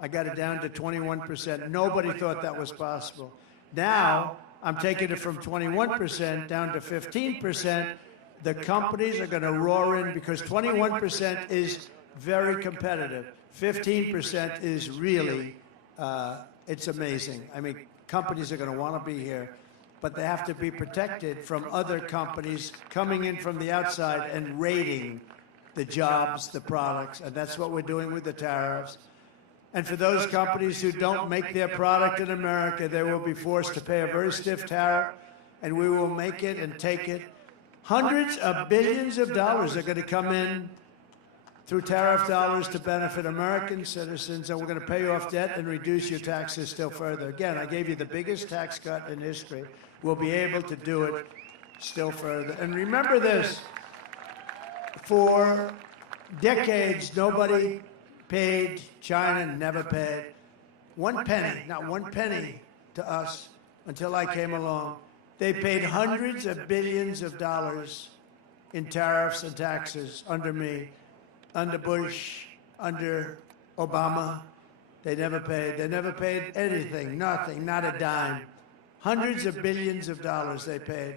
I got it down to 21%. Nobody thought that was possible. Now, I'm taking it from 21% down to 15%. The companies are going to roar in because 21% is very competitive. 15% is really, it's amazing. I mean, companies are going to want to be here, but they have to be protected from other companies coming in from the outside and raiding the jobs, the products, and that's what we're doing with the tariffs. And for those companies who don't make their product in America, they will be forced to pay a very stiff tariff, and we will make it and take it. Hundreds of billions of dollars are going to come in through tariff dollars to benefit American citizens, and we're going to pay off debt and reduce your taxes still further. Again, I gave you the biggest tax cut in history. We'll be able to do it still further. And remember this, for decades, nobody paid, China never paid 1 penny, not 1 penny to us until I came along. They paid hundreds of billions of dollars in tariffs and taxes under me, under Bush, under Obama. They never paid. They never paid anything, nothing, not a dime. Hundreds of billions of dollars they paid.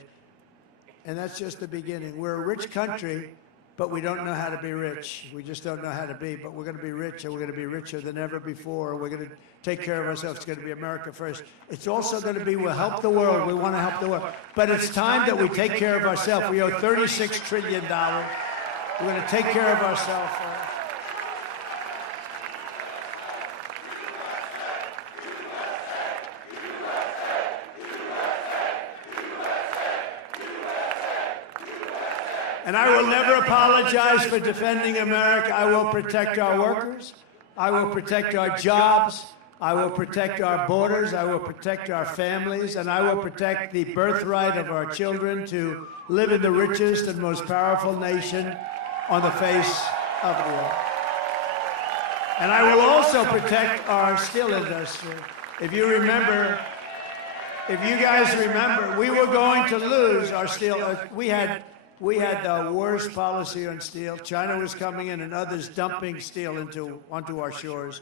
And that's just the beginning. We're a rich country, but we don't know how to be rich. We just don't know how to be, but we're going to be rich, and we're going to be richer than ever before. We're going to take care of ourselves. It's going to be America first. It's also going to be we'll help the world. We want to help the world. But it's time that we take care of ourselves. We owe $36 trillion. We're going to take care of ourselves. And I will never apologize for defending America. I will protect our workers. I will protect our jobs. I will protect our borders. I will protect our families. And I will protect the birthright of our children to live in the richest and most powerful nation on the face of the world. And I will also protect our steel industry. If you remember, if you guys remember, we were going to lose our steel. We had the worst policy on steel. China was coming in and others dumping steel onto our shores.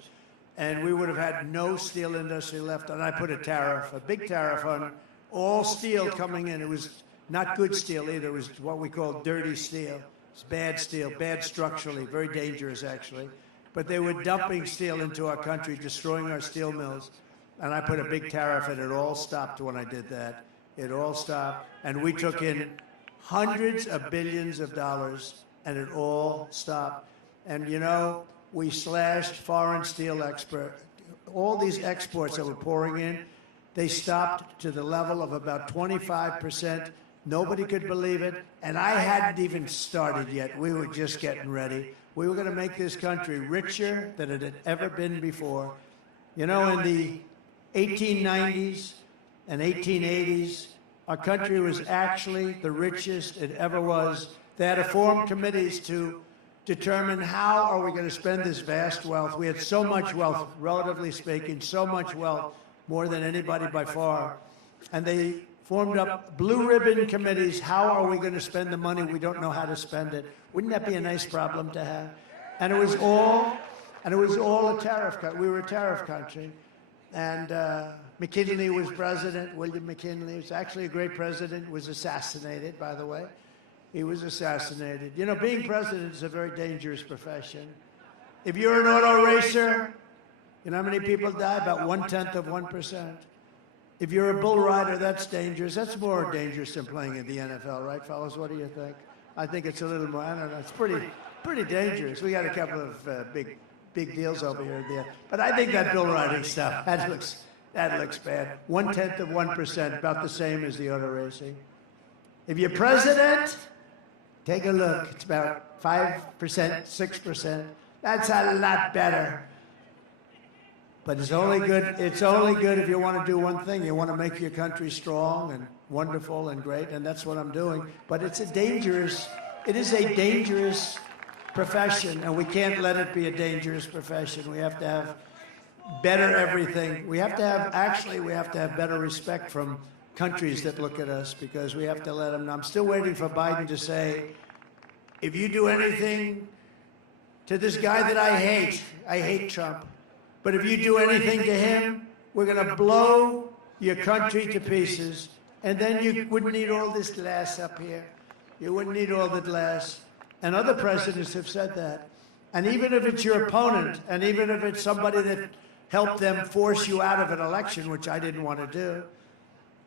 And we would have had no steel industry left. And I put a tariff, a big tariff on all steel coming in. It was not good steel either. It was what we call dirty steel. It's bad steel, bad structurally, very dangerous actually. But they were dumping steel into our country, destroying our steel mills. And I put a big tariff and it all stopped when I did that. It all stopped. And we took in hundreds of billions of dollars, and it all stopped. And you know, we slashed foreign steel export. All these exports that were pouring in, they stopped to the level of about 25%. Nobody could believe it, and I hadn't even started yet. We were just getting ready. We were going to make this country richer than it had ever been before. You know, in the 1890s and 1880s, our country was actually the richest it ever was. They had to form committees to determine how are we going to spend this vast wealth. We had so much wealth, relatively speaking, so much wealth, more than anybody by far. And they formed up blue ribbon committees. How are we going to spend the money? We don't know how to spend it. Wouldn't that be a nice problem to have? And it was all a tariff cut. We were a tariff country. And McKinley was president. William McKinley was actually a great president, was assassinated, by the way. He was assassinated. You know, being president is a very dangerous profession. If you're an auto racer, you know how many people die? About 1/10%. If you're a bull rider, that's dangerous. That's more dangerous than playing in the NFL, right, fellas? What do you think? I think it's a little more, I don't know, it's pretty dangerous. We got a couple of big deals over here and there. But I think that bull riding stuff, that looks bad. 1/10%, about the same as the auto racing. If you're president, take a look. It's about 5%, 6%. That's a lot better. But it's only good if you want to do one thing. You want to make your country strong and wonderful and great, and that's what I'm doing. But it is a dangerous profession, and we can't let it be a dangerous profession. We have to have better everything. We have to have better respect from countries that look at us because we have to let them know. I'm still waiting for Biden to say, if you do anything to this guy that I hate Trump, but if you do anything to him, we're going to blow your country to pieces, and then you wouldn't need all this glass up here. You wouldn't need all the glass. And other presidents have said that. And even if it's your opponent, and even if it's somebody that helped them force you out of an election, which I didn't want to do,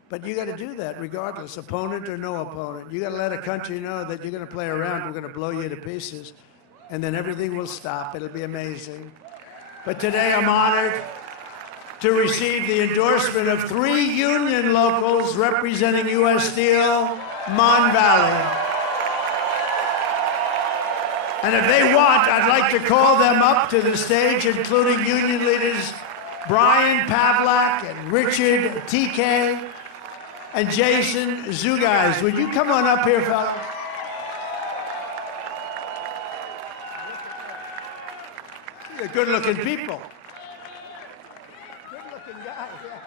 but you got to do that regardless, opponent or no opponent. You got to let a country know that you're going to play around, we're going to blow you to pieces, and then everything will stop. It'll be amazing. But today I'm honored to receive the endorsement of 3 union locals representing U.S. Steel, Mon Valley. And if they want, I'd like to call them up to the stage, including union leaders Brian Pavlak and Richard TK and Jason Zugais. Would you come on up here, fellas? You're good-looking people. Good-looking guys, yeah.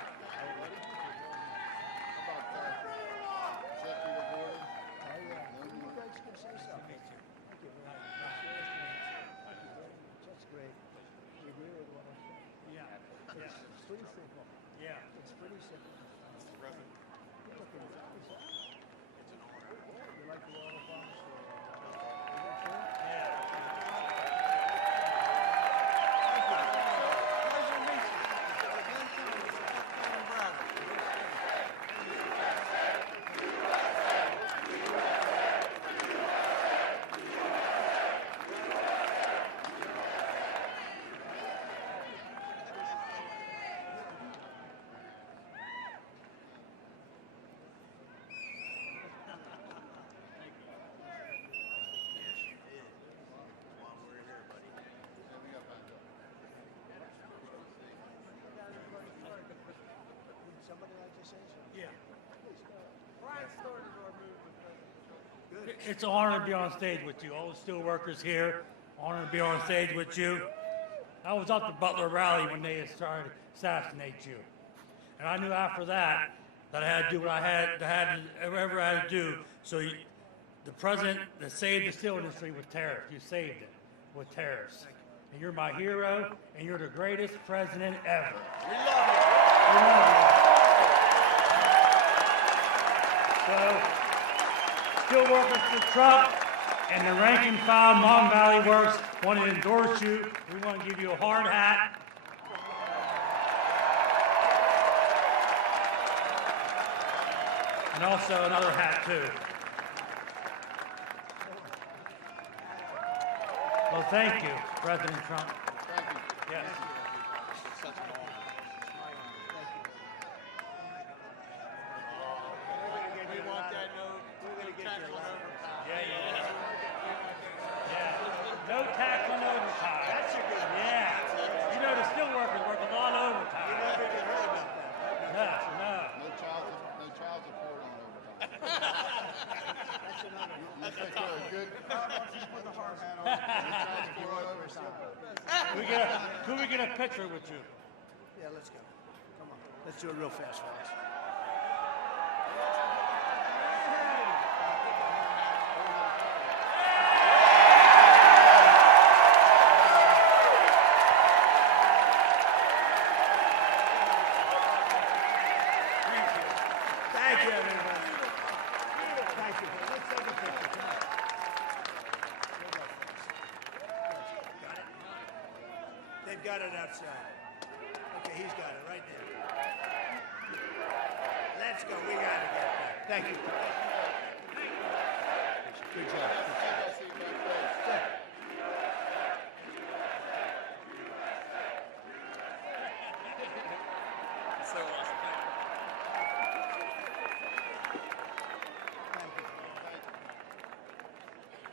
It's an honor to be on stage with you. All the steel workers here, honor to be on stage with you. I was at the Butler rally when they started to assassinate you. And I knew after that I had to do what I had whatever I had to do. So the president that saved the steel industry with tariffs, you saved it with tariffs. And you're my hero, and you're the greatest president ever. We love you. We love you. So, steel workers for Trump and the rank and file Mon Valley Works want to endorse you. We want to give you a hard hat. And also another hat, too. Well, thank you, President Trump. Thank you. Yes. Such an honor. We want that no tax on overtime. Yeah. No tax on overtime. That's a good one. Yeah. You know, the steel workers work a lot of overtime. You never even heard about that. No. No child support on overtime. That's an honor. You think you're a good. Just put the hard hat on. No child support on overtime. Could we get a picture with you? Yeah, let's go. Come on. Let's do it real fast, fellas. Thank you, everybody. Thank you. Let's take a picture. Come on. Got it? They've got it outside. Okay, he's got it right there. Let's go. We got to get that. Thank you. Good job. So awesome.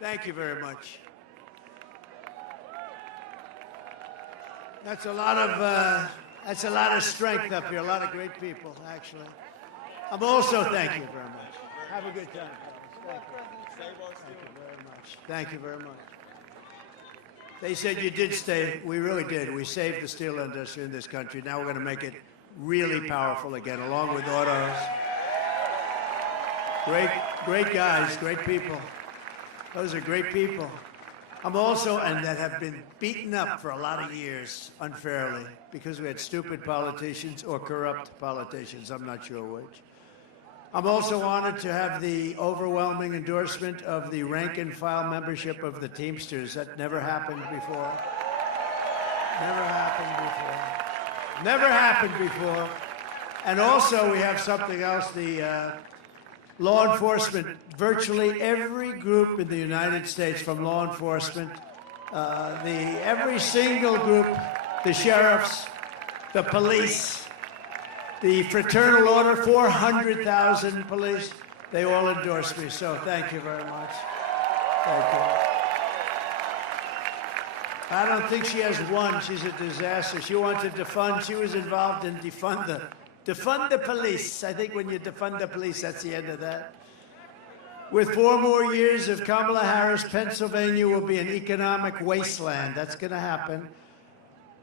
Thank you very much. That's a lot of strength up here. A lot of great people, actually. I'm also thank you very much. Have a good time. Thank you. Thank you very much. Thank you very much. They said you did stay. We really did. We saved the steel industry in this country. Now we're going to make it really powerful again, along with autos. Great guys, great people. Those are great people. I'm also, and that have been beaten up for a lot of years unfairly because we had stupid politicians or corrupt politicians. I'm not sure which. I'm also honored to have the overwhelming endorsement of the rank and file membership of the Teamsters. That never happened before. Never happened before. Never happened before. And also we have something else, the law enforcement. Virtually every group in the United States from law enforcement, every single group, the sheriffs, the police, the Fraternal Order, 400,000 police, they all endorse me. So thank you very much. Thank you. I don't think she has won. She's a disaster. She wanted to defund. She was involved in defund the police. I think when you defund the police, that's the end of that. With 4 more years of Kamala Harris, Pennsylvania will be an economic wasteland. That's going to happen.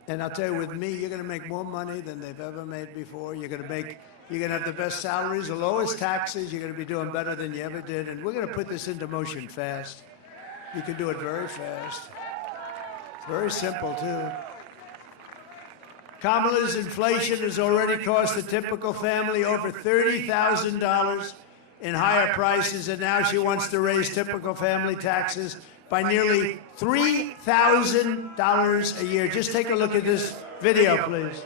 And I'll tell you, with me, you're going to make more money than they've ever made before. You're going to have the best salaries, the lowest taxes. You're going to be doing better than you ever did. And we're going to put this into motion fast. You can do it very fast. It's very simple, too. Kamala's inflation has already cost the typical family over $30,000 in higher prices, and now she wants to raise typical family taxes by nearly $3,000 a year. Just take a look at this video, please.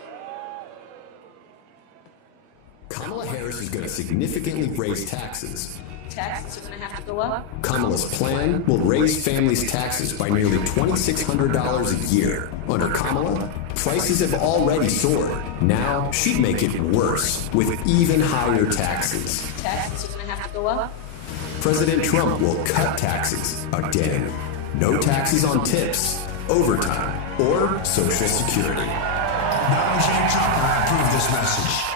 Kamala Harris is going to significantly raise taxes. Taxes are going to have to go up. Kamala's plan will raise families' taxes by nearly $2,600 a year. Under Kamala, prices have already soared. Now she'd make it worse with even higher taxes. Taxes are going to have to go up. President Trump will cut taxes again. No taxes on tips, overtime, or Social Security. Donald J. Trump will approve this message.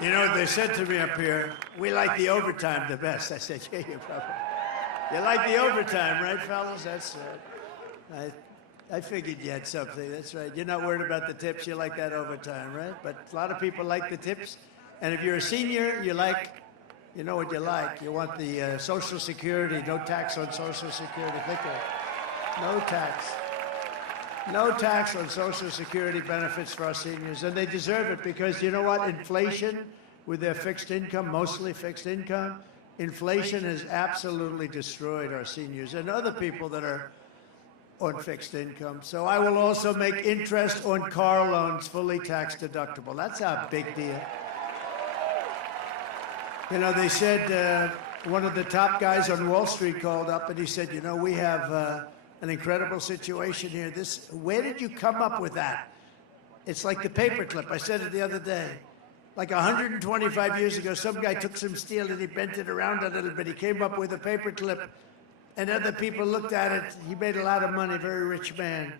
You know, they said to me up here, we like the overtime the best. I said, yeah, you probably. You like the overtime, right, fellas? That's right. I figured you had something. That's right. You're not worried about the tips. You like that overtime, right? But a lot of people like the tips. And if you're a senior, you know what you like. You want the Social Security, no tax on Social Security. Think of it. No tax. No tax on Social Security benefits for our seniors. And they deserve it because, you know what? Inflation, with their fixed income, mostly fixed income, inflation has absolutely destroyed our seniors and other people that are on fixed income. So I will also make interest on car loans fully tax deductible. That's a big deal. You know, they said one of the top guys on Wall Street called up and he said, you know, we have an incredible situation here. Where did you come up with that? It's like the paperclip. I said it the other day. Like 125 years ago, some guy took some steel and he bent it around a little bit. He came up with a paperclip, and other people looked at it. He made a lot of money, very rich man.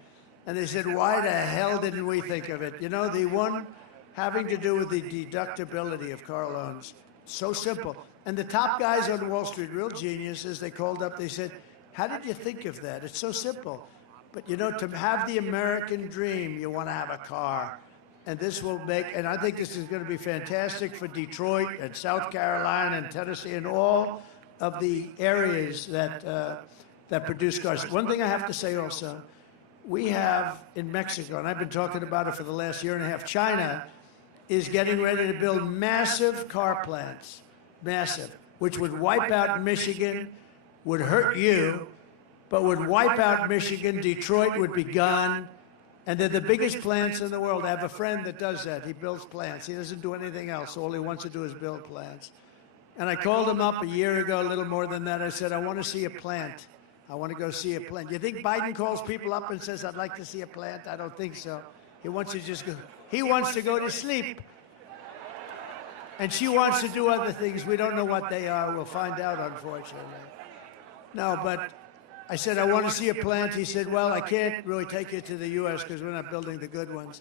And they said, why the hell didn't we think of it? You know, the one having to do with the deductibility of car loans. So simple. And the top guys on Wall Street, real geniuses, they called up, they said, how did you think of that? It's so simple. But, you know, to have the American dream, you want to have a car. And this will make, and I think this is going to be fantastic for Detroit and South Carolina and Tennessee and all of the areas that produce cars. One thing I have to say also, we have in Mexico, and I've been talking about it for the last year and a half, China is getting ready to build massive car plants, massive, which would wipe out Michigan, would hurt you, but would wipe out Michigan. Detroit would be gone. And they're the biggest plants in the world. I have a friend that does that. He builds plants. He doesn't do anything else. All he wants to do is build plants. And I called him up a year ago, a little more than that. I said, I want to see a plant. I want to go see a plant. You think Biden calls people up and says, I'd like to see a plant? I don't think so. He wants to just go. He wants to go to sleep. And she wants to do other things. We don't know what they are. We'll find out, unfortunately. No, but I said, I want to see a plant. He said, well, I can't really take you to the U.S. because we're not building the good ones.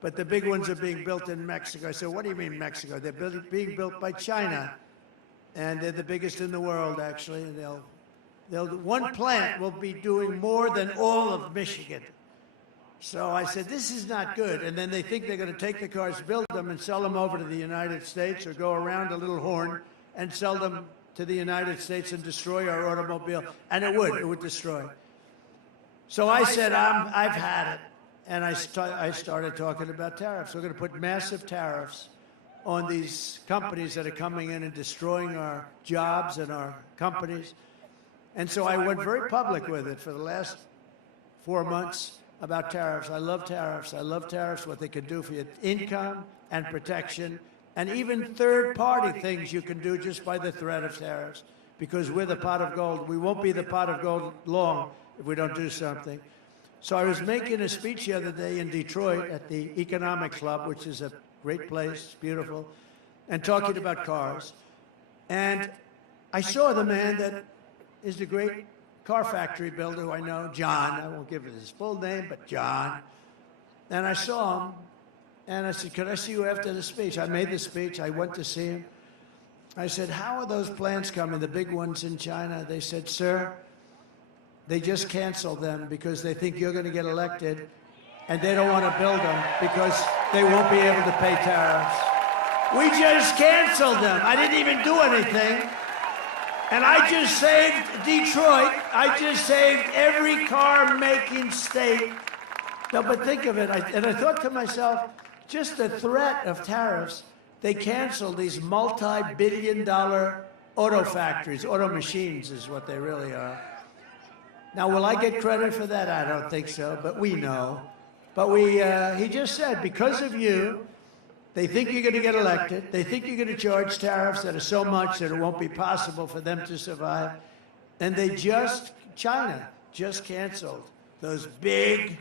But the big ones are being built in Mexico. I said, what do you mean Mexico? They're being built by China. And they're the biggest in the world, actually. And one plant will be doing more than all of Michigan. So I said, this is not good. And then they think they're going to take the cars, build them, and sell them over to the United States, or go around a little horn and sell them to the United States and destroy our automobile. And it would destroy. So I said, I've had it. And I started talking about tariffs. We're going to put massive tariffs on these companies that are coming in and destroying our jobs and our companies. And so I went very public with it for the last 4 months about tariffs. I love tariffs. I love tariffs, what they can do for your income and protection, and even third-party things you can do just by the threat of tariffs, because we're the pot of gold. We won't be the pot of gold long if we don't do something. So I was making a speech the other day in Detroit at the Economic Club, which is a great place, beautiful, and talking about cars. And I saw the man that is the great car factory builder who I know, John. I won't give it his full name, but John. And I saw him, and I said, could I see you after the speech? I made the speech. I went to see him. I said, how are those plants coming, the big ones in China? They said, sir, they just canceled them because they think you're going to get elected, and they don't want to build them because they won't be able to pay tariffs. We just canceled them. I didn't even do anything. And I just saved Detroit. I just saved every car-making state. No, but think of it. I thought to myself, just the threat of tariffs, they canceled these multi-billion-dollar auto factories. Auto machines is what they really are. Now, will I get credit for that? I don't think so, but we know. But he just said, because of you, they think you're going to get elected. They think you're going to charge tariffs that are so much that it won't be possible for them to survive. And China just canceled those big,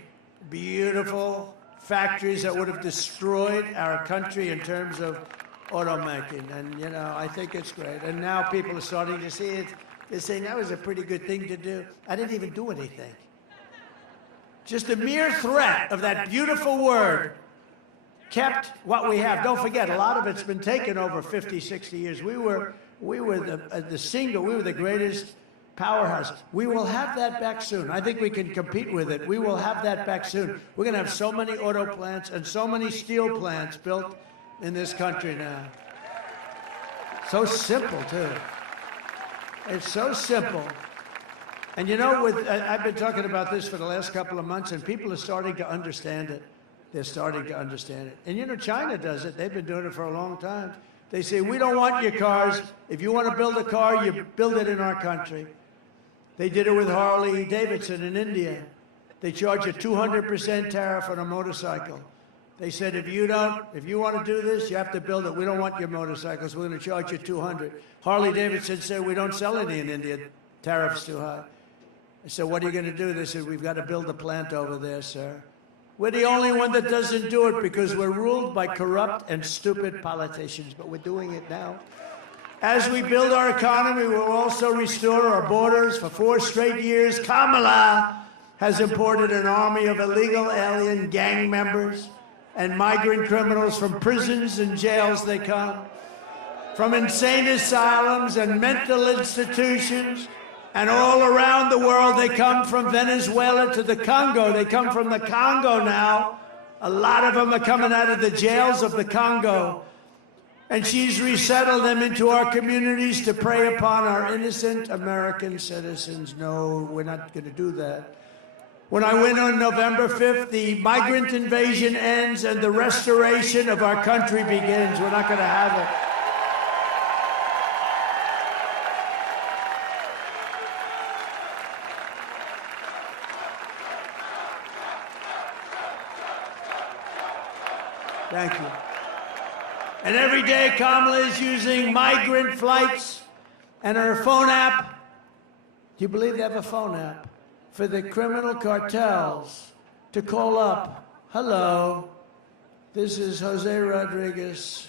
beautiful factories that would have destroyed our country in terms of automaking. And, you know, I think it's great. And now people are starting to see it. They're saying that was a pretty good thing to do. I didn't even do anything. Just the mere threat of that beautiful word kept what we have. Don't forget, a lot of it's been taken over 50, 60 years. We were the greatest powerhouse. We will have that back soon. I think we can compete with it. We will have that back soon. We're going to have so many auto plants and so many steel plants built in this country now. So simple, too. It's so simple. And you know, I've been talking about this for the last couple of months, and people are starting to understand it. They're starting to understand it. And you know, China does it. They've been doing it for a long time. They say, we don't want your cars. If you want to build a car, you build it in our country. They did it with Harley Davidson in India. They charge a 200% tariff on a motorcycle. They said, if you want to do this, you have to build it. We don't want your motorcycles. We're going to charge you 200. Harley Davidson said, we don't sell any in India. Tariff's too high. I said, what are you going to do? They said, we've got to build a plant over there, sir. We're the only one that doesn't do it because we're ruled by corrupt and stupid politicians, but we're doing it now. As we build our economy, we'll also restore our borders. For 4 straight years, Kamala has imported an army of illegal alien gang members and migrant criminals from prisons and jails they come, from insane asylums and mental institutions, and all around the world. They come from Venezuela to the Congo. They come from the Congo now. A lot of them are coming out of the jails of the Congo. And she's resettled them into our communities to prey upon our innocent American citizens. No, we're not going to do that. When I win on November 5th, the migrant invasion ends and the restoration of our country begins. We're not going to have it. Thank you. And every day, Kamala is using migrant flights and her phone app. Do you believe they have a phone app? For the criminal cartels to call up, hello, this is Jose Rodriguez.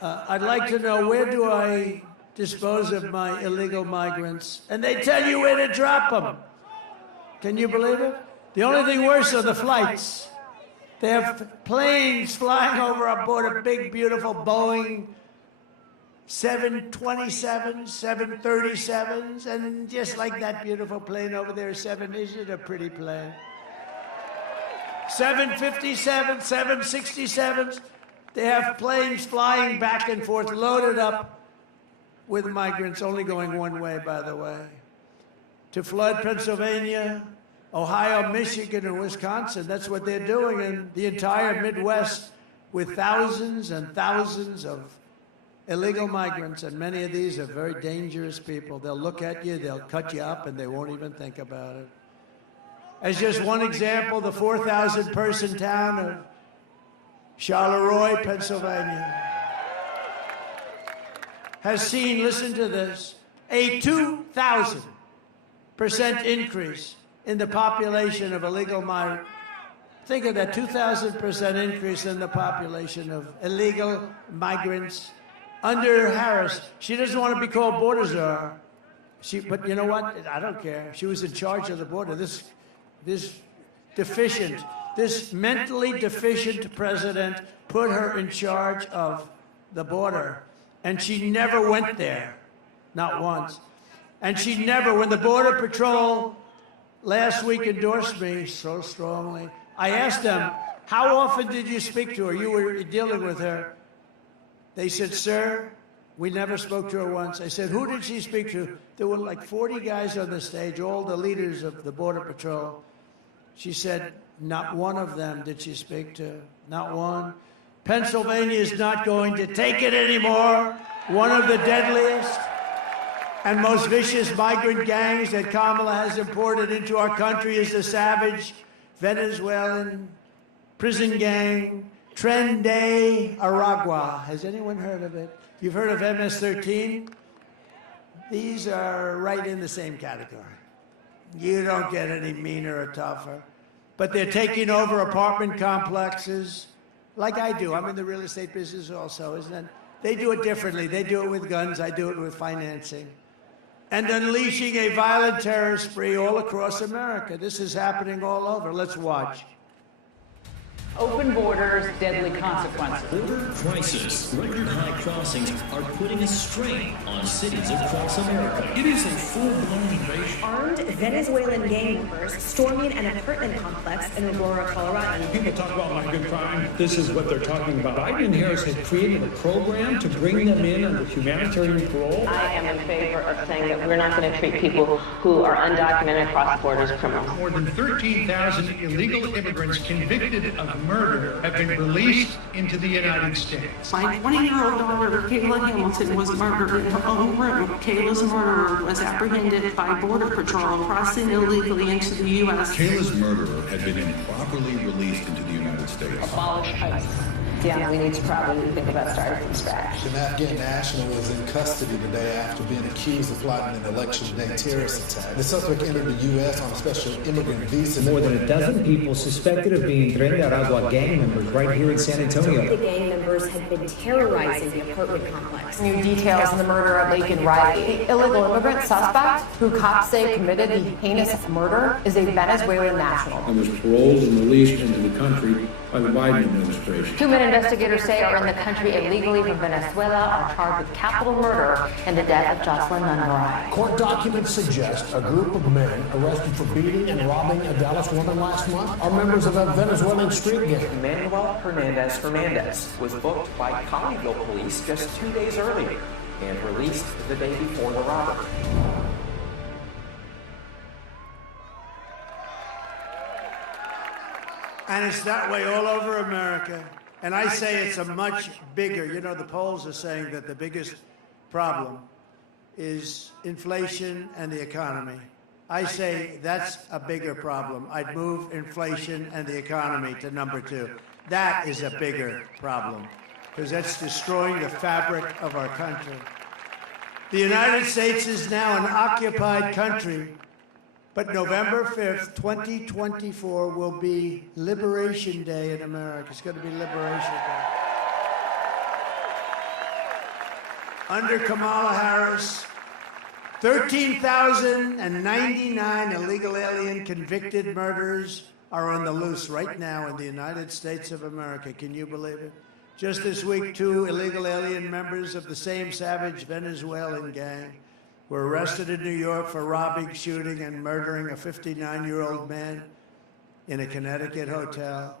I'd like to know, where do I dispose of my illegal migrants? And they tell you where to drop them. Can you believe it? The only thing worse are the flights. They have planes flying over our border, big, beautiful Boeing 727s, 737s, and just like that beautiful plane over there, isn't it a pretty plane? 757s, 767s. They have planes flying back and forth, loaded up with migrants, only going one way, by the way, to flood Pennsylvania, Ohio, Michigan, and Wisconsin. That's what they're doing in the entire Midwest with thousands and thousands of illegal migrants, and many of these are very dangerous people. They'll look at you, they'll cut you up, and they won't even think about it. As just one example, the 4,000-person town of Charleroi, Pennsylvania, has seen, listen to this, a 2,000% increase in the population of illegal migrants. Think of that, 2,000% increase in the population of illegal migrants under Harris. She doesn't want to be called border czar. But you know what? I don't care. She was in charge of the border. This mentally deficient president put her in charge of the border. And she never went there, not once. And she never, when the Border Patrol last week endorsed me so strongly, I asked them, how often did you speak to her? You were dealing with her. They said, sir, we never spoke to her once. I said, who did she speak to? There were like 40 guys on the stage, all the leaders of the Border Patrol. She said, not one of them did she speak to, not one. Pennsylvania is not going to take it anymore. One of the deadliest and most vicious migrant gangs that Kamala has imported into our country is the savage Venezuelan prison gang, Tren de Aragua. Has anyone heard of it? You've heard of MS-13? These are right in the same category. You don't get any meaner or tougher. But they're taking over apartment complexes, like I do. I'm in the real estate business also, isn't it? They do it differently. They do it with guns. I do it with financing. And unleashing a violent terror spree all across America. This is happening all over. Let's watch. Open borders, deadly consequences. Border crisis, record high crossings are putting a strain on cities across America. It is a full-blown invasion. Armed Venezuelan gang members storming an apartment complex in Aurora, Colorado. When people talk about migrant crime, this is what they're talking about. Biden and Harris had created a program to bring them in under humanitarian parole. I am in favor of saying that we're not going to treat people who are undocumented cross borders criminals. More than 13,000 illegal immigrants convicted of murder have been released into the United States. My 20-year-old daughter, Kayla Hamilton, was murdered in her own room. Kayla's murderer was apprehended by Border Patrol crossing illegally into the U.S. Kayla's murderer had been improperly released into the United States. Abolish ICE. Yeah, we need to probably think about starting from scratch. An Afghan national was in custody today after being accused of plotting an election day terrorist attack. The suspect entered the U.S. on a special immigrant visa. More than a dozen people suspected of being Tren de Aragua gang members right here in San Antonio. The gang members had been terrorizing the apartment complex. New details in the murder of Laken Riley. The illegal immigrant suspect, who cops say committed the heinous murder, is a Venezuelan national. And was paroled and released into the country by the Biden administration. 2 men investigators say are in the country illegally from Venezuela are charged with capital murder in the death of Jocelyn Nungaray. Court documents suggest a group of men arrested for beating and robbing a Dallas woman last month are members of a Venezuelan street gang. Manuel Hernandez was booked by Colleyville police just 2 days earlier and released the day before the robbery. And it's that way all over America. And I say it's a much bigger, you know, the polls are saying that the biggest problem is inflation and the economy. I say that's a bigger problem. I'd move inflation and the economy to number 2. That is a bigger problem because that's destroying the fabric of our country. The United States is now an occupied country. But November 5th, 2024 will be Liberation Day in America. It's going to be Liberation Day. Under Kamala Harris, 13,099 illegal alien convicted murderers are on the loose right now in the United States of America. Can you believe it? Just this week, 2 illegal alien members of the same savage Venezuelan gang were arrested in New York for robbing, shooting, and murdering a 59-year-old man in a Connecticut hotel.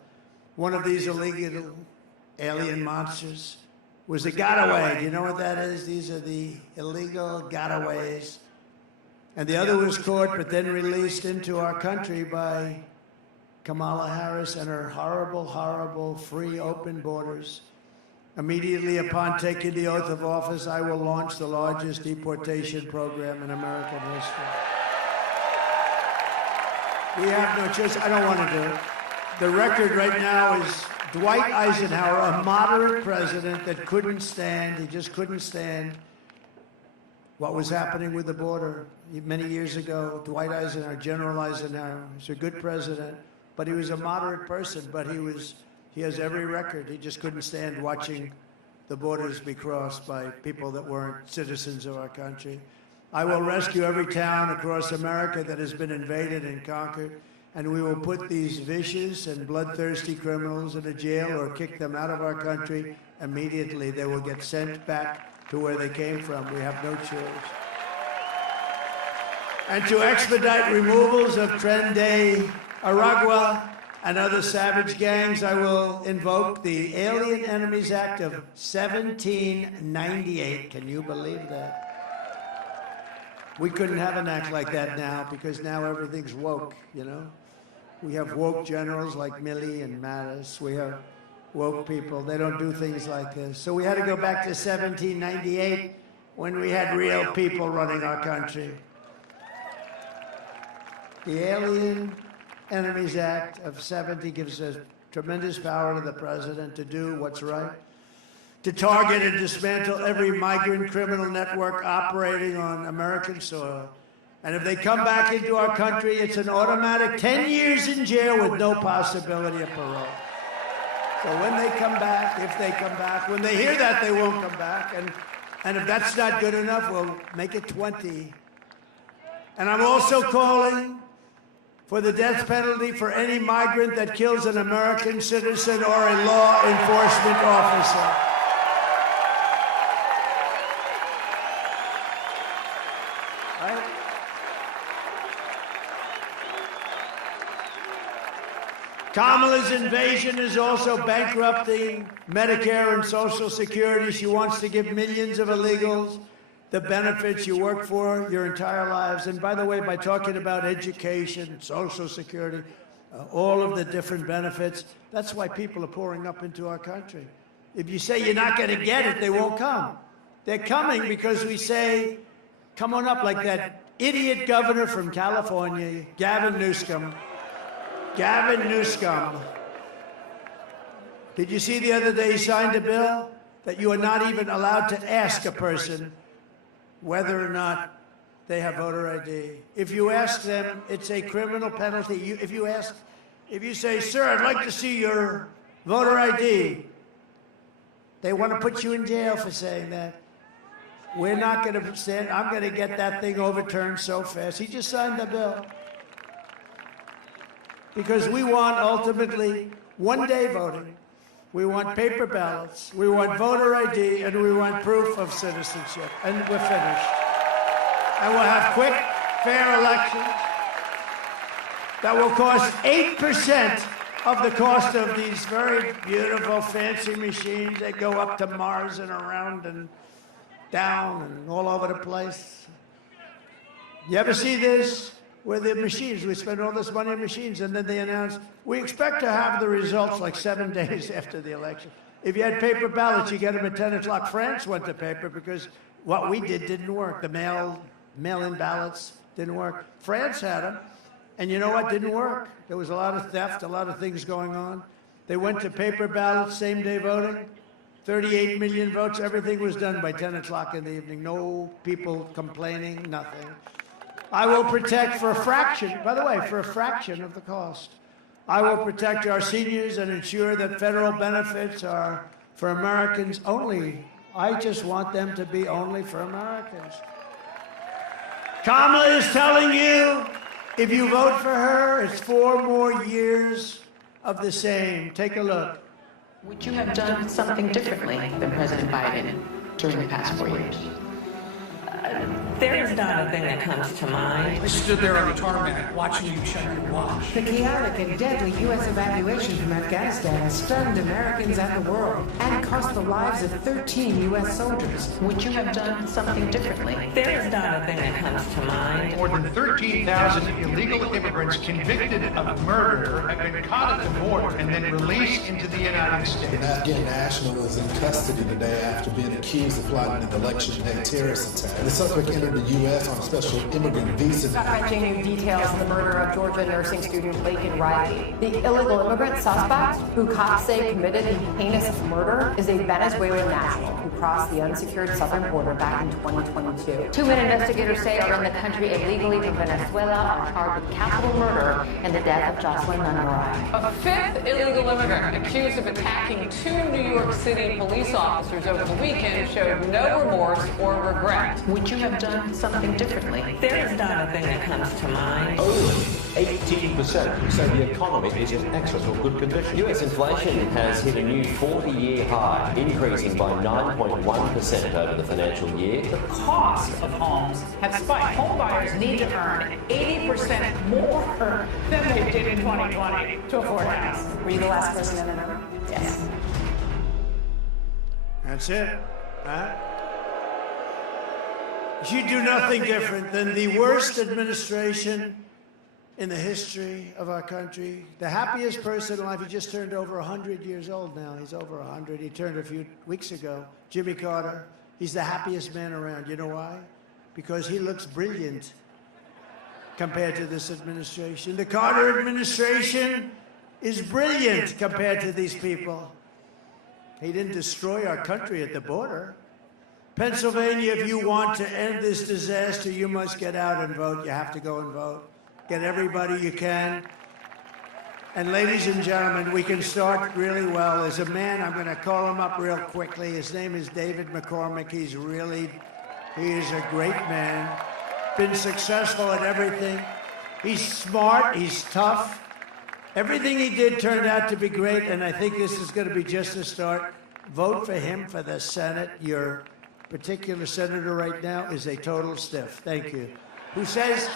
One of these illegal alien monsters was a gotaway. Do you know what that is? These are the illegal gotaways. And the other was caught but then released into our country by Kamala Harris and her horrible, horrible, free, open borders. Immediately upon taking the oath of office, I will launch the largest deportation program in American history. We have no choice. I don't want to do it. The record right now is Dwight Eisenhower, a moderate president that couldn't stand, he just couldn't stand what was happening with the border. Many years ago, Dwight Eisenhower, General Eisenhower, was a good president, but he was a moderate person, but he has every record. He just couldn't stand watching the borders be crossed by people that weren't citizens of our country. I will rescue every town across America that has been invaded and conquered, and we will put these vicious and bloodthirsty criminals in a jail or kick them out of our country immediately. They will get sent back to where they came from. We have no choice. And to expedite removals of Tren Aragua and other savage gangs, I will invoke the Alien Enemies Act of 1798. Can you believe that? We couldn't have an act like that now because now everything's woke, you know? We have woke generals like Milley and Mattis. We have woke people. They don't do things like this. So we had to go back to 1798 when we had real people running our country. The Alien Enemies Act of 70 gives a tremendous power to the president to do what's right, to target and dismantle every migrant criminal network operating on American soil. And if they come back into our country, it's an automatic 10 years in jail with no possibility of parole. So when they come back, if they come back, when they hear that, they won't come back. And if that's not good enough, we'll make it 20. And I'm also calling for the death penalty for any migrant that kills an American citizen or a law enforcement officer. Right? Kamala's invasion is also bankrupting Medicare and Social Security. She wants to give millions of illegals the benefits you work for your entire lives. And by the way, by talking about education, Social Security, all of the different benefits, that's why people are pouring up into our country. If you say you're not going to get it, they won't come. They're coming because we say, come on up, like that idiot governor from California, Gavin Newsom. Gavin Newsom. Did you see the other day he signed a bill that you are not even allowed to ask a person whether or not they have voter ID. If you ask them, it's a criminal penalty. If you say, sir, I'd like to see your voter ID, they want to put you in jail for saying that. We're not going to stand. I'm going to get that thing overturned so fast. He just signed the bill. Because we want, ultimately, one-day voting. We want paper ballots, we want voter ID, and we want proof of citizenship. And we're finished. And we'll have quick, fair elections that will cost 8% of the cost of these very beautiful, fancy machines that go up to Mars and around and down and all over the place. You ever see this? Where the machines, we spend all this money on machines, and then they announce, we expect to have the results like 7 days after the election. If you had paper ballots, you get them at 10 o'clock. France went to paper because what we did didn't work. The mail-in ballots didn't work. France had them, and you know what didn't work? There was a lot of theft, a lot of things going on. They went to paper ballots, same-day voting, 38 million votes. Everything was done by 10 o'clock in the evening. No people complaining, nothing. I will protect for a fraction, by the way, for a fraction of the cost. I will protect our seniors and ensure that federal benefits are for Americans only. I just want them to be only for Americans. Kamala is telling you, if you vote for her, it's 4 more years of the same. Take a look. Would you have done something differently than President Biden during the past 4 years? There is not a thing that comes to mind. I stood there on the tarmac watching you shut your watch. The chaotic and deadly U.S. evacuation from Afghanistan stunned Americans and the world and cost the lives of 13 U.S. soldiers. Would you have done something differently? There is not a thing that comes to mind. More than 13,000 illegal immigrants convicted of murder have been caught at the border and then released into the United States. An Afghan national is in custody today after being accused of plotting an election day terrorist attack. The suspect entered the U.S. on a special immigrant visa. Gut-wrenching new details of the murder of Georgia nursing student Laken Riley. The illegal immigrant suspect, who cops say committed the heinous murder, is a Venezuelan national who crossed the unsecured southern border back in 2022. Two men investigators say are in the country illegally from Venezuela are charged with capital murder and the death of Jocelyn Nunnery. A fifth illegal immigrant accused of attacking two New York City police officers over the weekend showed no remorse or regret. Would you have done something differently? There is not a thing that comes to mind. Only 18% say the economy is in excellent or good condition. U.S. inflation has hit a new 40-year high, increasing by 9.1% over the financial year. The cost of homes have spiked. Home buyers need to earn 80% more than they did in 2020 to afford a house. Were you the last person in the room? Yes. That's it. Huh? You do nothing different than the worst administration in the history of our country. The happiest person in life. He just turned over 100 years old now. He's over 100. He turned a few weeks ago. Jimmy Carter. He's the happiest man around. You know why? Because he looks brilliant compared to this administration. The Carter administration is brilliant compared to these people. He didn't destroy our country at the border. Pennsylvania, if you want to end this disaster, you must get out and vote. You have to go and vote. Get everybody you can. And ladies and gentlemen, we can start really well. As a man, I'm going to call him up real quickly. His name is David McCormick. He is a great man. Been successful at everything. He's smart. He's tough. Everything he did turned out to be great, and I think this is going to be just a start. Vote for him for the Senate. Your particular senator right now is a total stiff. Thank you. Who says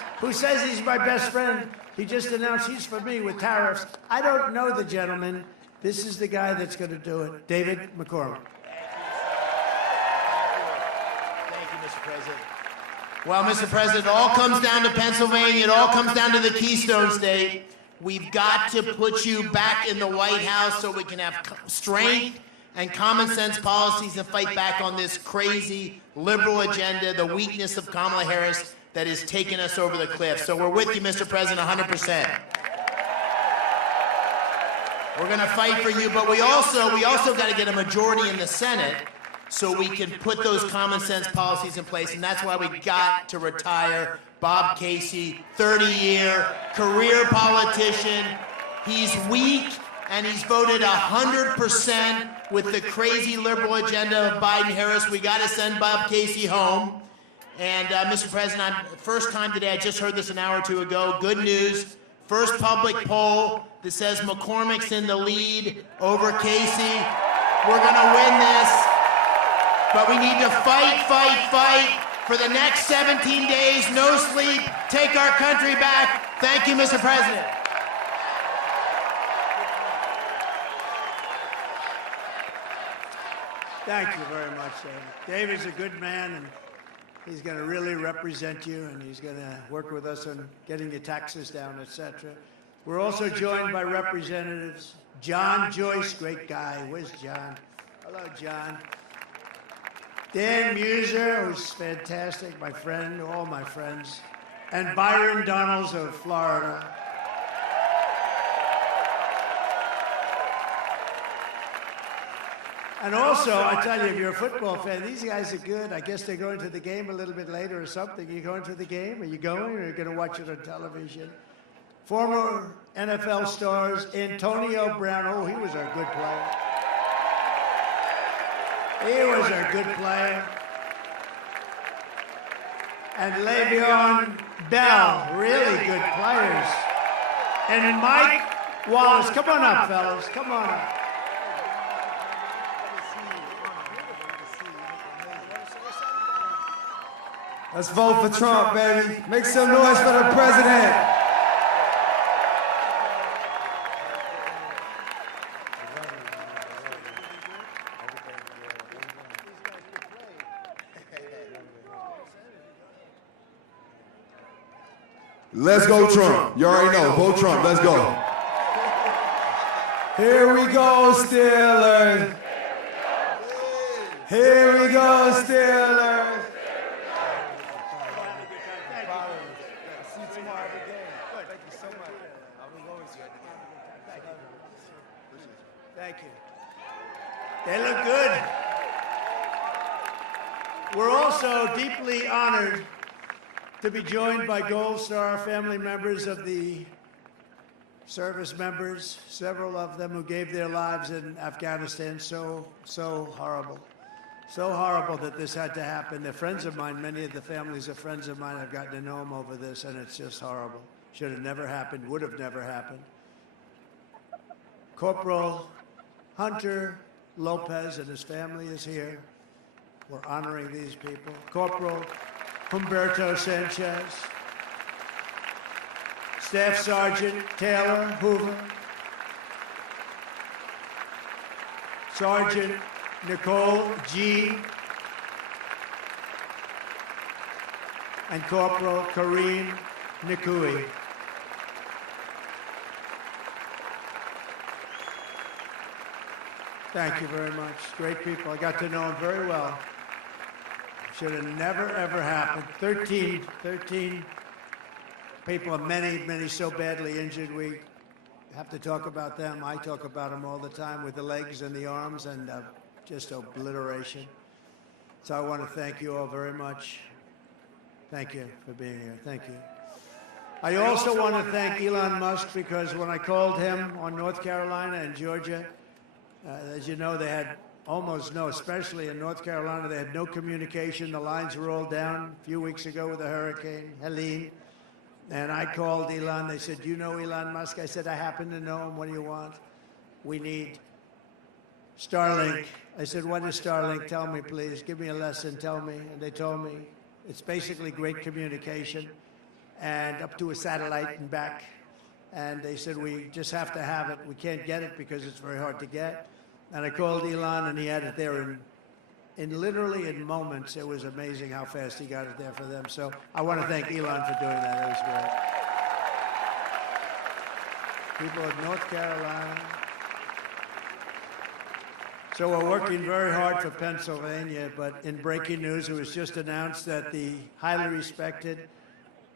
he's my best friend? He just announced he's for me with tariffs. I don't know the gentleman. This is the guy that's going to do it. David McCormick. Thank you, Mr. President. Well, Mr. President, it all comes down to Pennsylvania. It all comes down to the Keystone State. We've got to put you back in the White House so we can have strength and common sense policies and fight back on this crazy liberal agenda, the weakness of Kamala Harris that is taking us over the cliff. So we're with you, Mr. President, 100%. We're going to fight for you, but we also got to get a majority in the Senate so we can put those common sense policies in place, and that's why we got to retire Bob Casey, 30-year career politician. He's weak, and he's voted 100% with the crazy liberal agenda of Biden-Harris. We got to send Bob Casey home. And, Mr. President, first time today, I just heard this an hour or two ago, good news. First public poll that says McCormick's in the lead over Casey. We're going to win this, but we need to fight, fight, fight. For the next 17 days, no sleep, take our country back. Thank you, Mr. President. Thank you very much, David. David's a good man, and he's going to really represent you, and he's going to work with us on getting the taxes down, etc. We're also joined by Representatives John Joyce, great guy. Where's John? Hello, John. Dan Muser, who's fantastic, my friend, all my friends, and Byron Donalds of Florida. And also, I tell you, if you're a football fan, these guys are good. I guess they're going to the game a little bit later or something. You going to the game? Are you going, or are you going to watch it on television? Former NFL stars, Antonio Brown. Oh, he was a good player. He was a good player. And Le'Veon Bell, really good players. And Mike Wallace. Come on up, fellas. Come on up. Let's vote for Trump, baby. Make some noise for the president. Let's go Trump. You already know. Vote Trump. Let's go. Here we go, Steelers. Here we go, Steelers. Thank you. They look good. We're also deeply honored to be joined by Gold Star family members of the service members, several of them who gave their lives in Afghanistan. So horrible. So horrible that this had to happen. They're friends of mine. Many of the families are friends of mine. I've gotten to know them over this, and it's just horrible. Should have never happened, would have never happened. Corporal Hunter Lopez and his family is here. We're honoring these people. Corporal Humberto Sanchez. Staff Sergeant Taylor Hoover. Sergeant Nicole G. And Corporal Kareem Nikui. Thank you very much. Great people. I got to know them very well. Should have never, ever happened. 13 people, many so badly injured. We have to talk about them. I talk about them all the time with the legs and the arms and just obliteration. So I want to thank you all very much. Thank you for being here. Thank you. I also want to thank Elon Musk because when I called him on North Carolina and Georgia, as you know, they had almost no, especially in North Carolina, they had no communication. The lines were all down a few weeks ago with the hurricane, Helene. And I called Elon. They said, do you know Elon Musk? I said, I happen to know him. What do you want? We need Starlink. I said, what is Starlink? Tell me, please. Give me a lesson. Tell me. And they told me it's basically great communication and up to a satellite and back. And they said, we just have to have it. We can't get it because it's very hard to get. And I called Elon, and he had it there literally in moments. It was amazing how fast he got it there for them. So I want to thank Elon for doing that. It was great. People of North Carolina. So we're working very hard for Pennsylvania, but in breaking news, it was just announced that the highly respected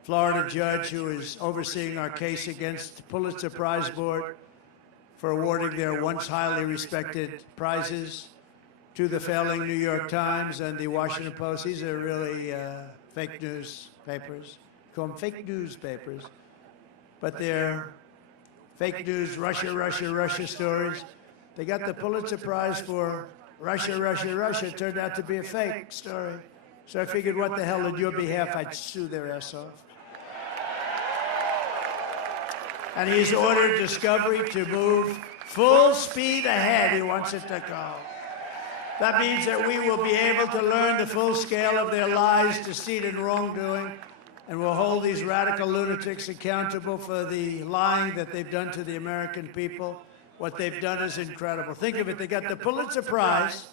Florida judge who is overseeing our case against the Pulitzer Prize Board for awarding their once highly respected prizes to the failing New York Times and the Washington Post. These are really fake news papers. Call them fake news papers. But they're fake news, Russia stories. They got the Pulitzer Prize for Russia. It turned out to be a fake story. So I figured, what the hell, on your behalf, I'd sue their ass off. And he's ordered Discovery to move full speed ahead. He wants it to go. That means that we will be able to learn the full scale of their lies, deceit, and wrongdoing, and we'll hold these radical lunatics accountable for the lying that they've done to the American people. What they've done is incredible. Think of it. They got the Pulitzer Prize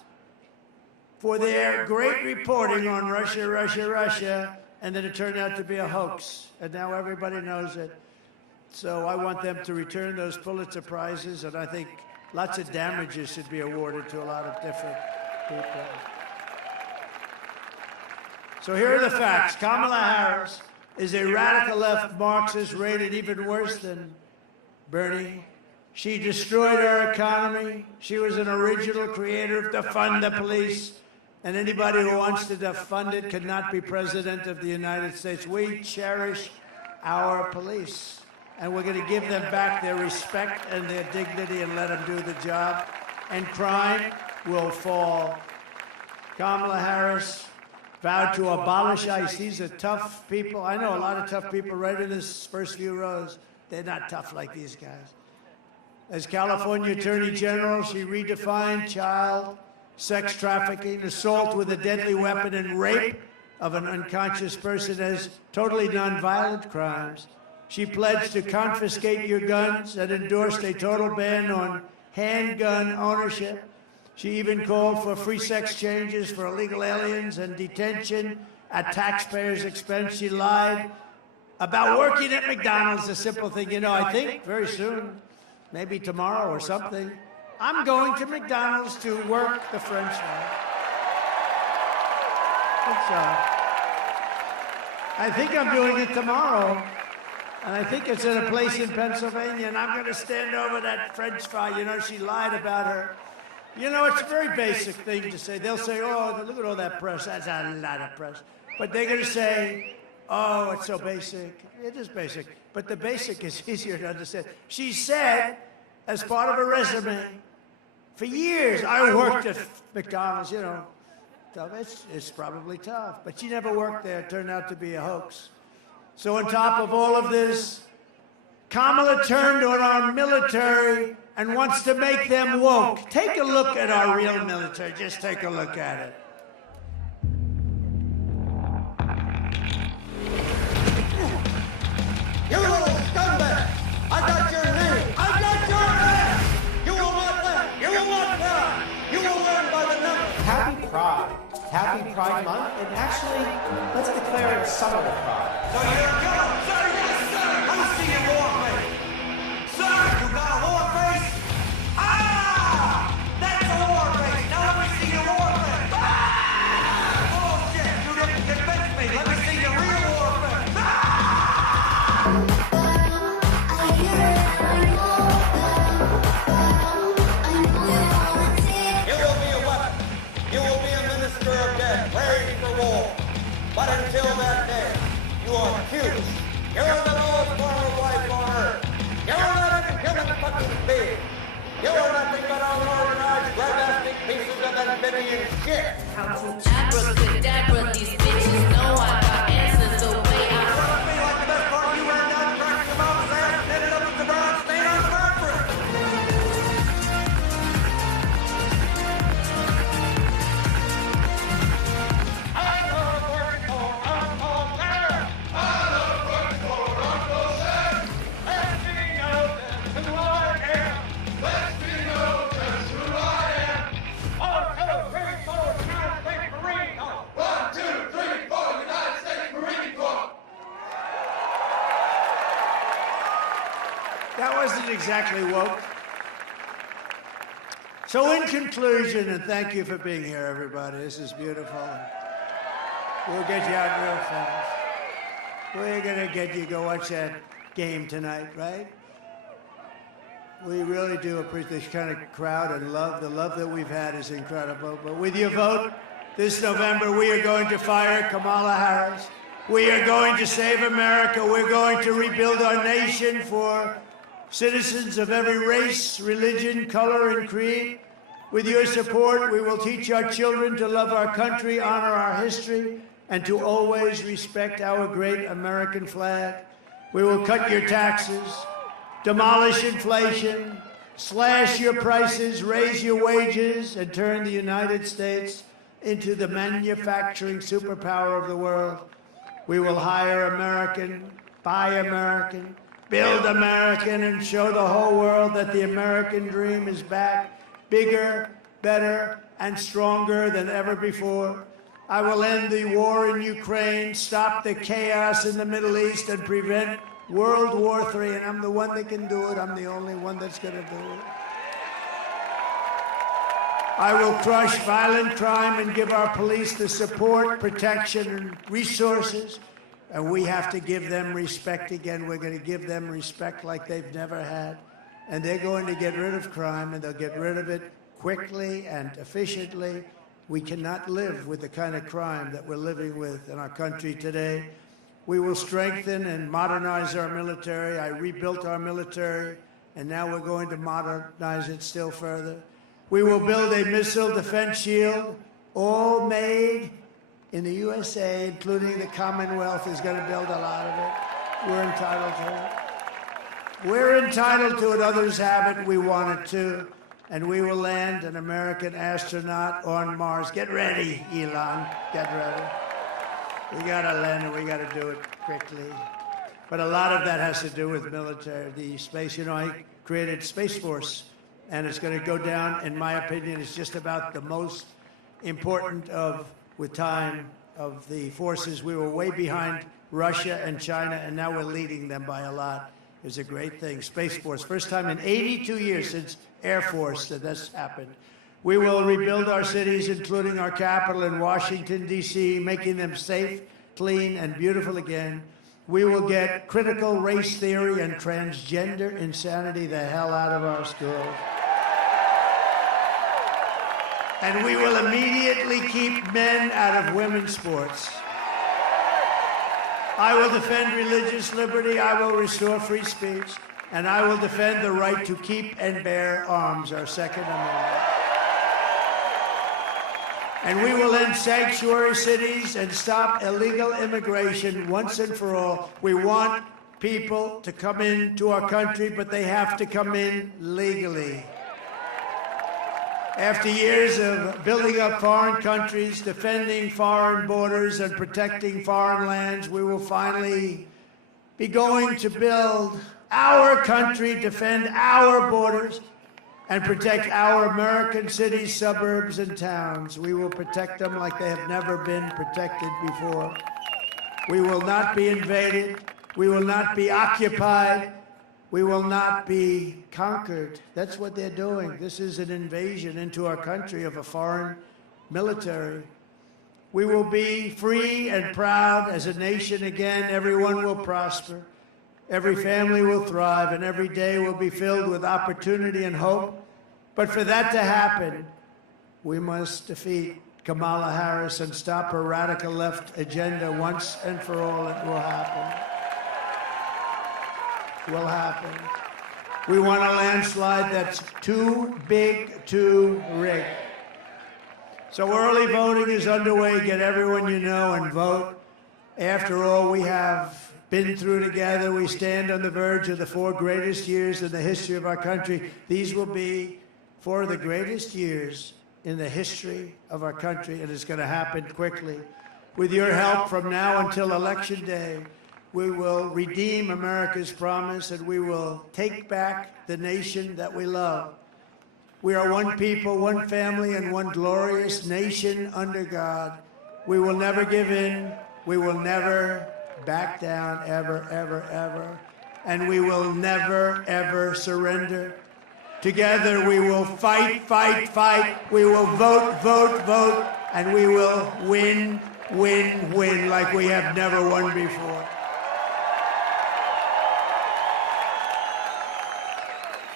for their great reporting on Russia, and then it turned out to be a hoax, and now everybody knows it. So I want them to return those Pulitzer Prizes, and I think lots of damages should be awarded to a lot of different people. So here are the facts. Kamala Harris is a radical left Marxist, rated even worse than Bernie. She destroyed our economy. She was an original creator of defund the police. And anybody who wants to defund it cannot be president of the United States. We cherish our police. And we're going to give them back their respect and their dignity and let them do the job. And crime will fall. Kamala Harris vowed to abolish ICE. These are tough people. I know a lot of tough people right in this first few rows. They're not tough like these guys. As California Attorney General, she redefined child sex trafficking, assault with a deadly weapon, and rape of an unconscious person as totally nonviolent crimes. She pledged to confiscate your guns and endorsed a total ban on handgun ownership. She even called for free sex changes for illegal aliens and detention at taxpayers' expense. She lied about working at McDonald's, a simple thing. You know, I think very soon, maybe tomorrow or something, I'm going to McDonald's to work the French fry. I think I'm doing it tomorrow. And I think it's in a place in Pennsylvania, and I'm going to stand over that French fry. You know, she lied about her. You know, it's a very basic thing to say. They'll say, oh, look at all that press. That's a lot of press. But they're going to say, oh, it's so basic. It is basic. But the basic is easier to understand. She said, as part of her resume, for years, I worked at McDonald's, you know. It's probably tough. But she never worked there. It turned out to be a hoax. So on top of all of this, Kamala turned on our military and wants to make them woke. Take a look at our real military. Just take a look at it. You little scumbag! I got your name! I got your ass! You will not live! You will not die! You will learn by the numbers! Happy Pride. Happy Pride Month, and actually, let's declare it Summer of Pride. So you're a killer! Sir, yes, sir! Let me see your war face! Sir, you got a war face? Ah! That's a war face! Now let me see your war face! Ah! Bullshit! You didn't convince me! Let me see your real war face! Ah! You will be a weapon. You will be a minister of death, ready for war. But until that day, you are huge. You're the lowest form of life on earth. You're not a human fucking being. You're nothing but unorganized, grabastic pieces of amphibian shit. Abracadabra, these bitches know I got answers the way I Trust me, like the best part, you ran down, cracked your mom's ass, and ended up with the brown stain on the bathroom. I love working for Arnold Palmer. I love working for Arnold Palmer. Let me know just who I am. Let me know just who I am. 1, 2, 3, 4, United States Marine Corps. 1, 2, 3, 4, United States Marine Corps. That wasn't exactly woke. So in conclusion, and thank you for being here, everybody. This is beautiful. We'll get you out real fast. We're going to get you to go watch that game tonight, right? We really do appreciate this kind of crowd and love. The love that we've had is incredible. But with your vote this November, we are going to fire Kamala Harris. We are going to save America. We're going to rebuild our nation for citizens of every race, religion, color, and creed. With your support, we will teach our children to love our country, honor our history, and to always respect our great American flag. We will cut your taxes, demolish inflation, slash your prices, raise your wages, and turn the United States into the manufacturing superpower of the world. We will hire American, buy American, build American, and show the whole world that the American dream is back, bigger, better, and stronger than ever before. I will end the war in Ukraine, stop the chaos in the Middle East, and prevent World War III, and I'm the one that can do it. I'm the only one that's going to do it. I will crush violent crime and give our police the support, protection, and resources. And we have to give them respect again. We're going to give them respect like they've never had. And they're going to get rid of crime, and they'll get rid of it quickly and efficiently. We cannot live with the kind of crime that we're living with in our country today. We will strengthen and modernize our military. I rebuilt our military, and now we're going to modernize it still further. We will build a missile defense shield, all made in the USA, including the Commonwealth is going to build a lot of it. We're entitled to it. We're entitled to it. Others have it. We want it too. And we will land an American astronaut on Mars. Get ready, Elon. Get ready. We got to land and we got to do it quickly. But a lot of that has to do with military, the space. You know, I created Space Force, and it's going to go down, in my opinion, it's just about the most important with time, of the forces. We were way behind Russia and China, and now we're leading them by a lot. It's a great thing. Space Force, first time in 82 years since Air Force that that's happened. We will rebuild our cities, including our capital in Washington, D.C., making them safe, clean, and beautiful again. We will get critical race theory and transgender insanity the hell out of our schools. And we will immediately keep men out of women's sports. I will defend religious liberty, I will restore free speech, and I will defend the right to keep and bear arms, our Second Amendment. And we will end sanctuary cities and stop illegal immigration once and for all. We want people to come into our country, but they have to come in legally. After years of building up foreign countries, defending foreign borders, and protecting foreign lands, we will finally be going to build our country, defend our borders, and protect our American cities, suburbs, and towns. We will protect them like they have never been protected before. We will not be invaded. We will not be occupied. We will not be conquered. That's what they're doing. This is an invasion into our country of a foreign military. We will be free and proud as a nation again. Everyone will prosper. Every family will thrive, and every day will be filled with opportunity and hope. But for that to happen, we must defeat Kamala Harris and stop her radical left agenda once and for all. It will happen. Will happen. We want a landslide that's too big to rig. So early voting is underway. Get everyone you know and vote. After all we have been through together, we stand on the verge of the 4 greatest years in the history of our country. These will be 4 of the greatest years in the history of our country, and it's going to happen quickly. With your help, from now until Election Day, we will redeem America's promise, and we will take back the nation that we love. We are one people, one family, and one glorious nation under God. We will never give in. We will never back down, ever, ever, ever. And we will never, ever surrender. Together we will fight, fight, fight. We will vote, vote, vote. And we will win, win, win like we have never won before.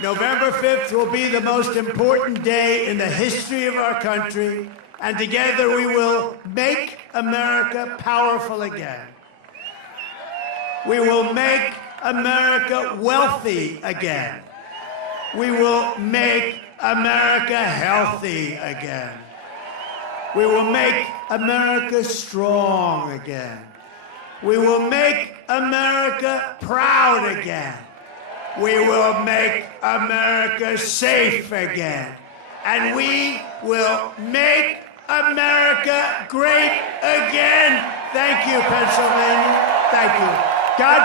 November 5th will be the most important day in the history of our country, and together we will make America powerful again. We will make America wealthy again. We will make America healthy again. We will make America strong again. We will make America proud again. We will make America safe again. And we will make America great again. Thank you, Pennsylvania. Thank you. God bless.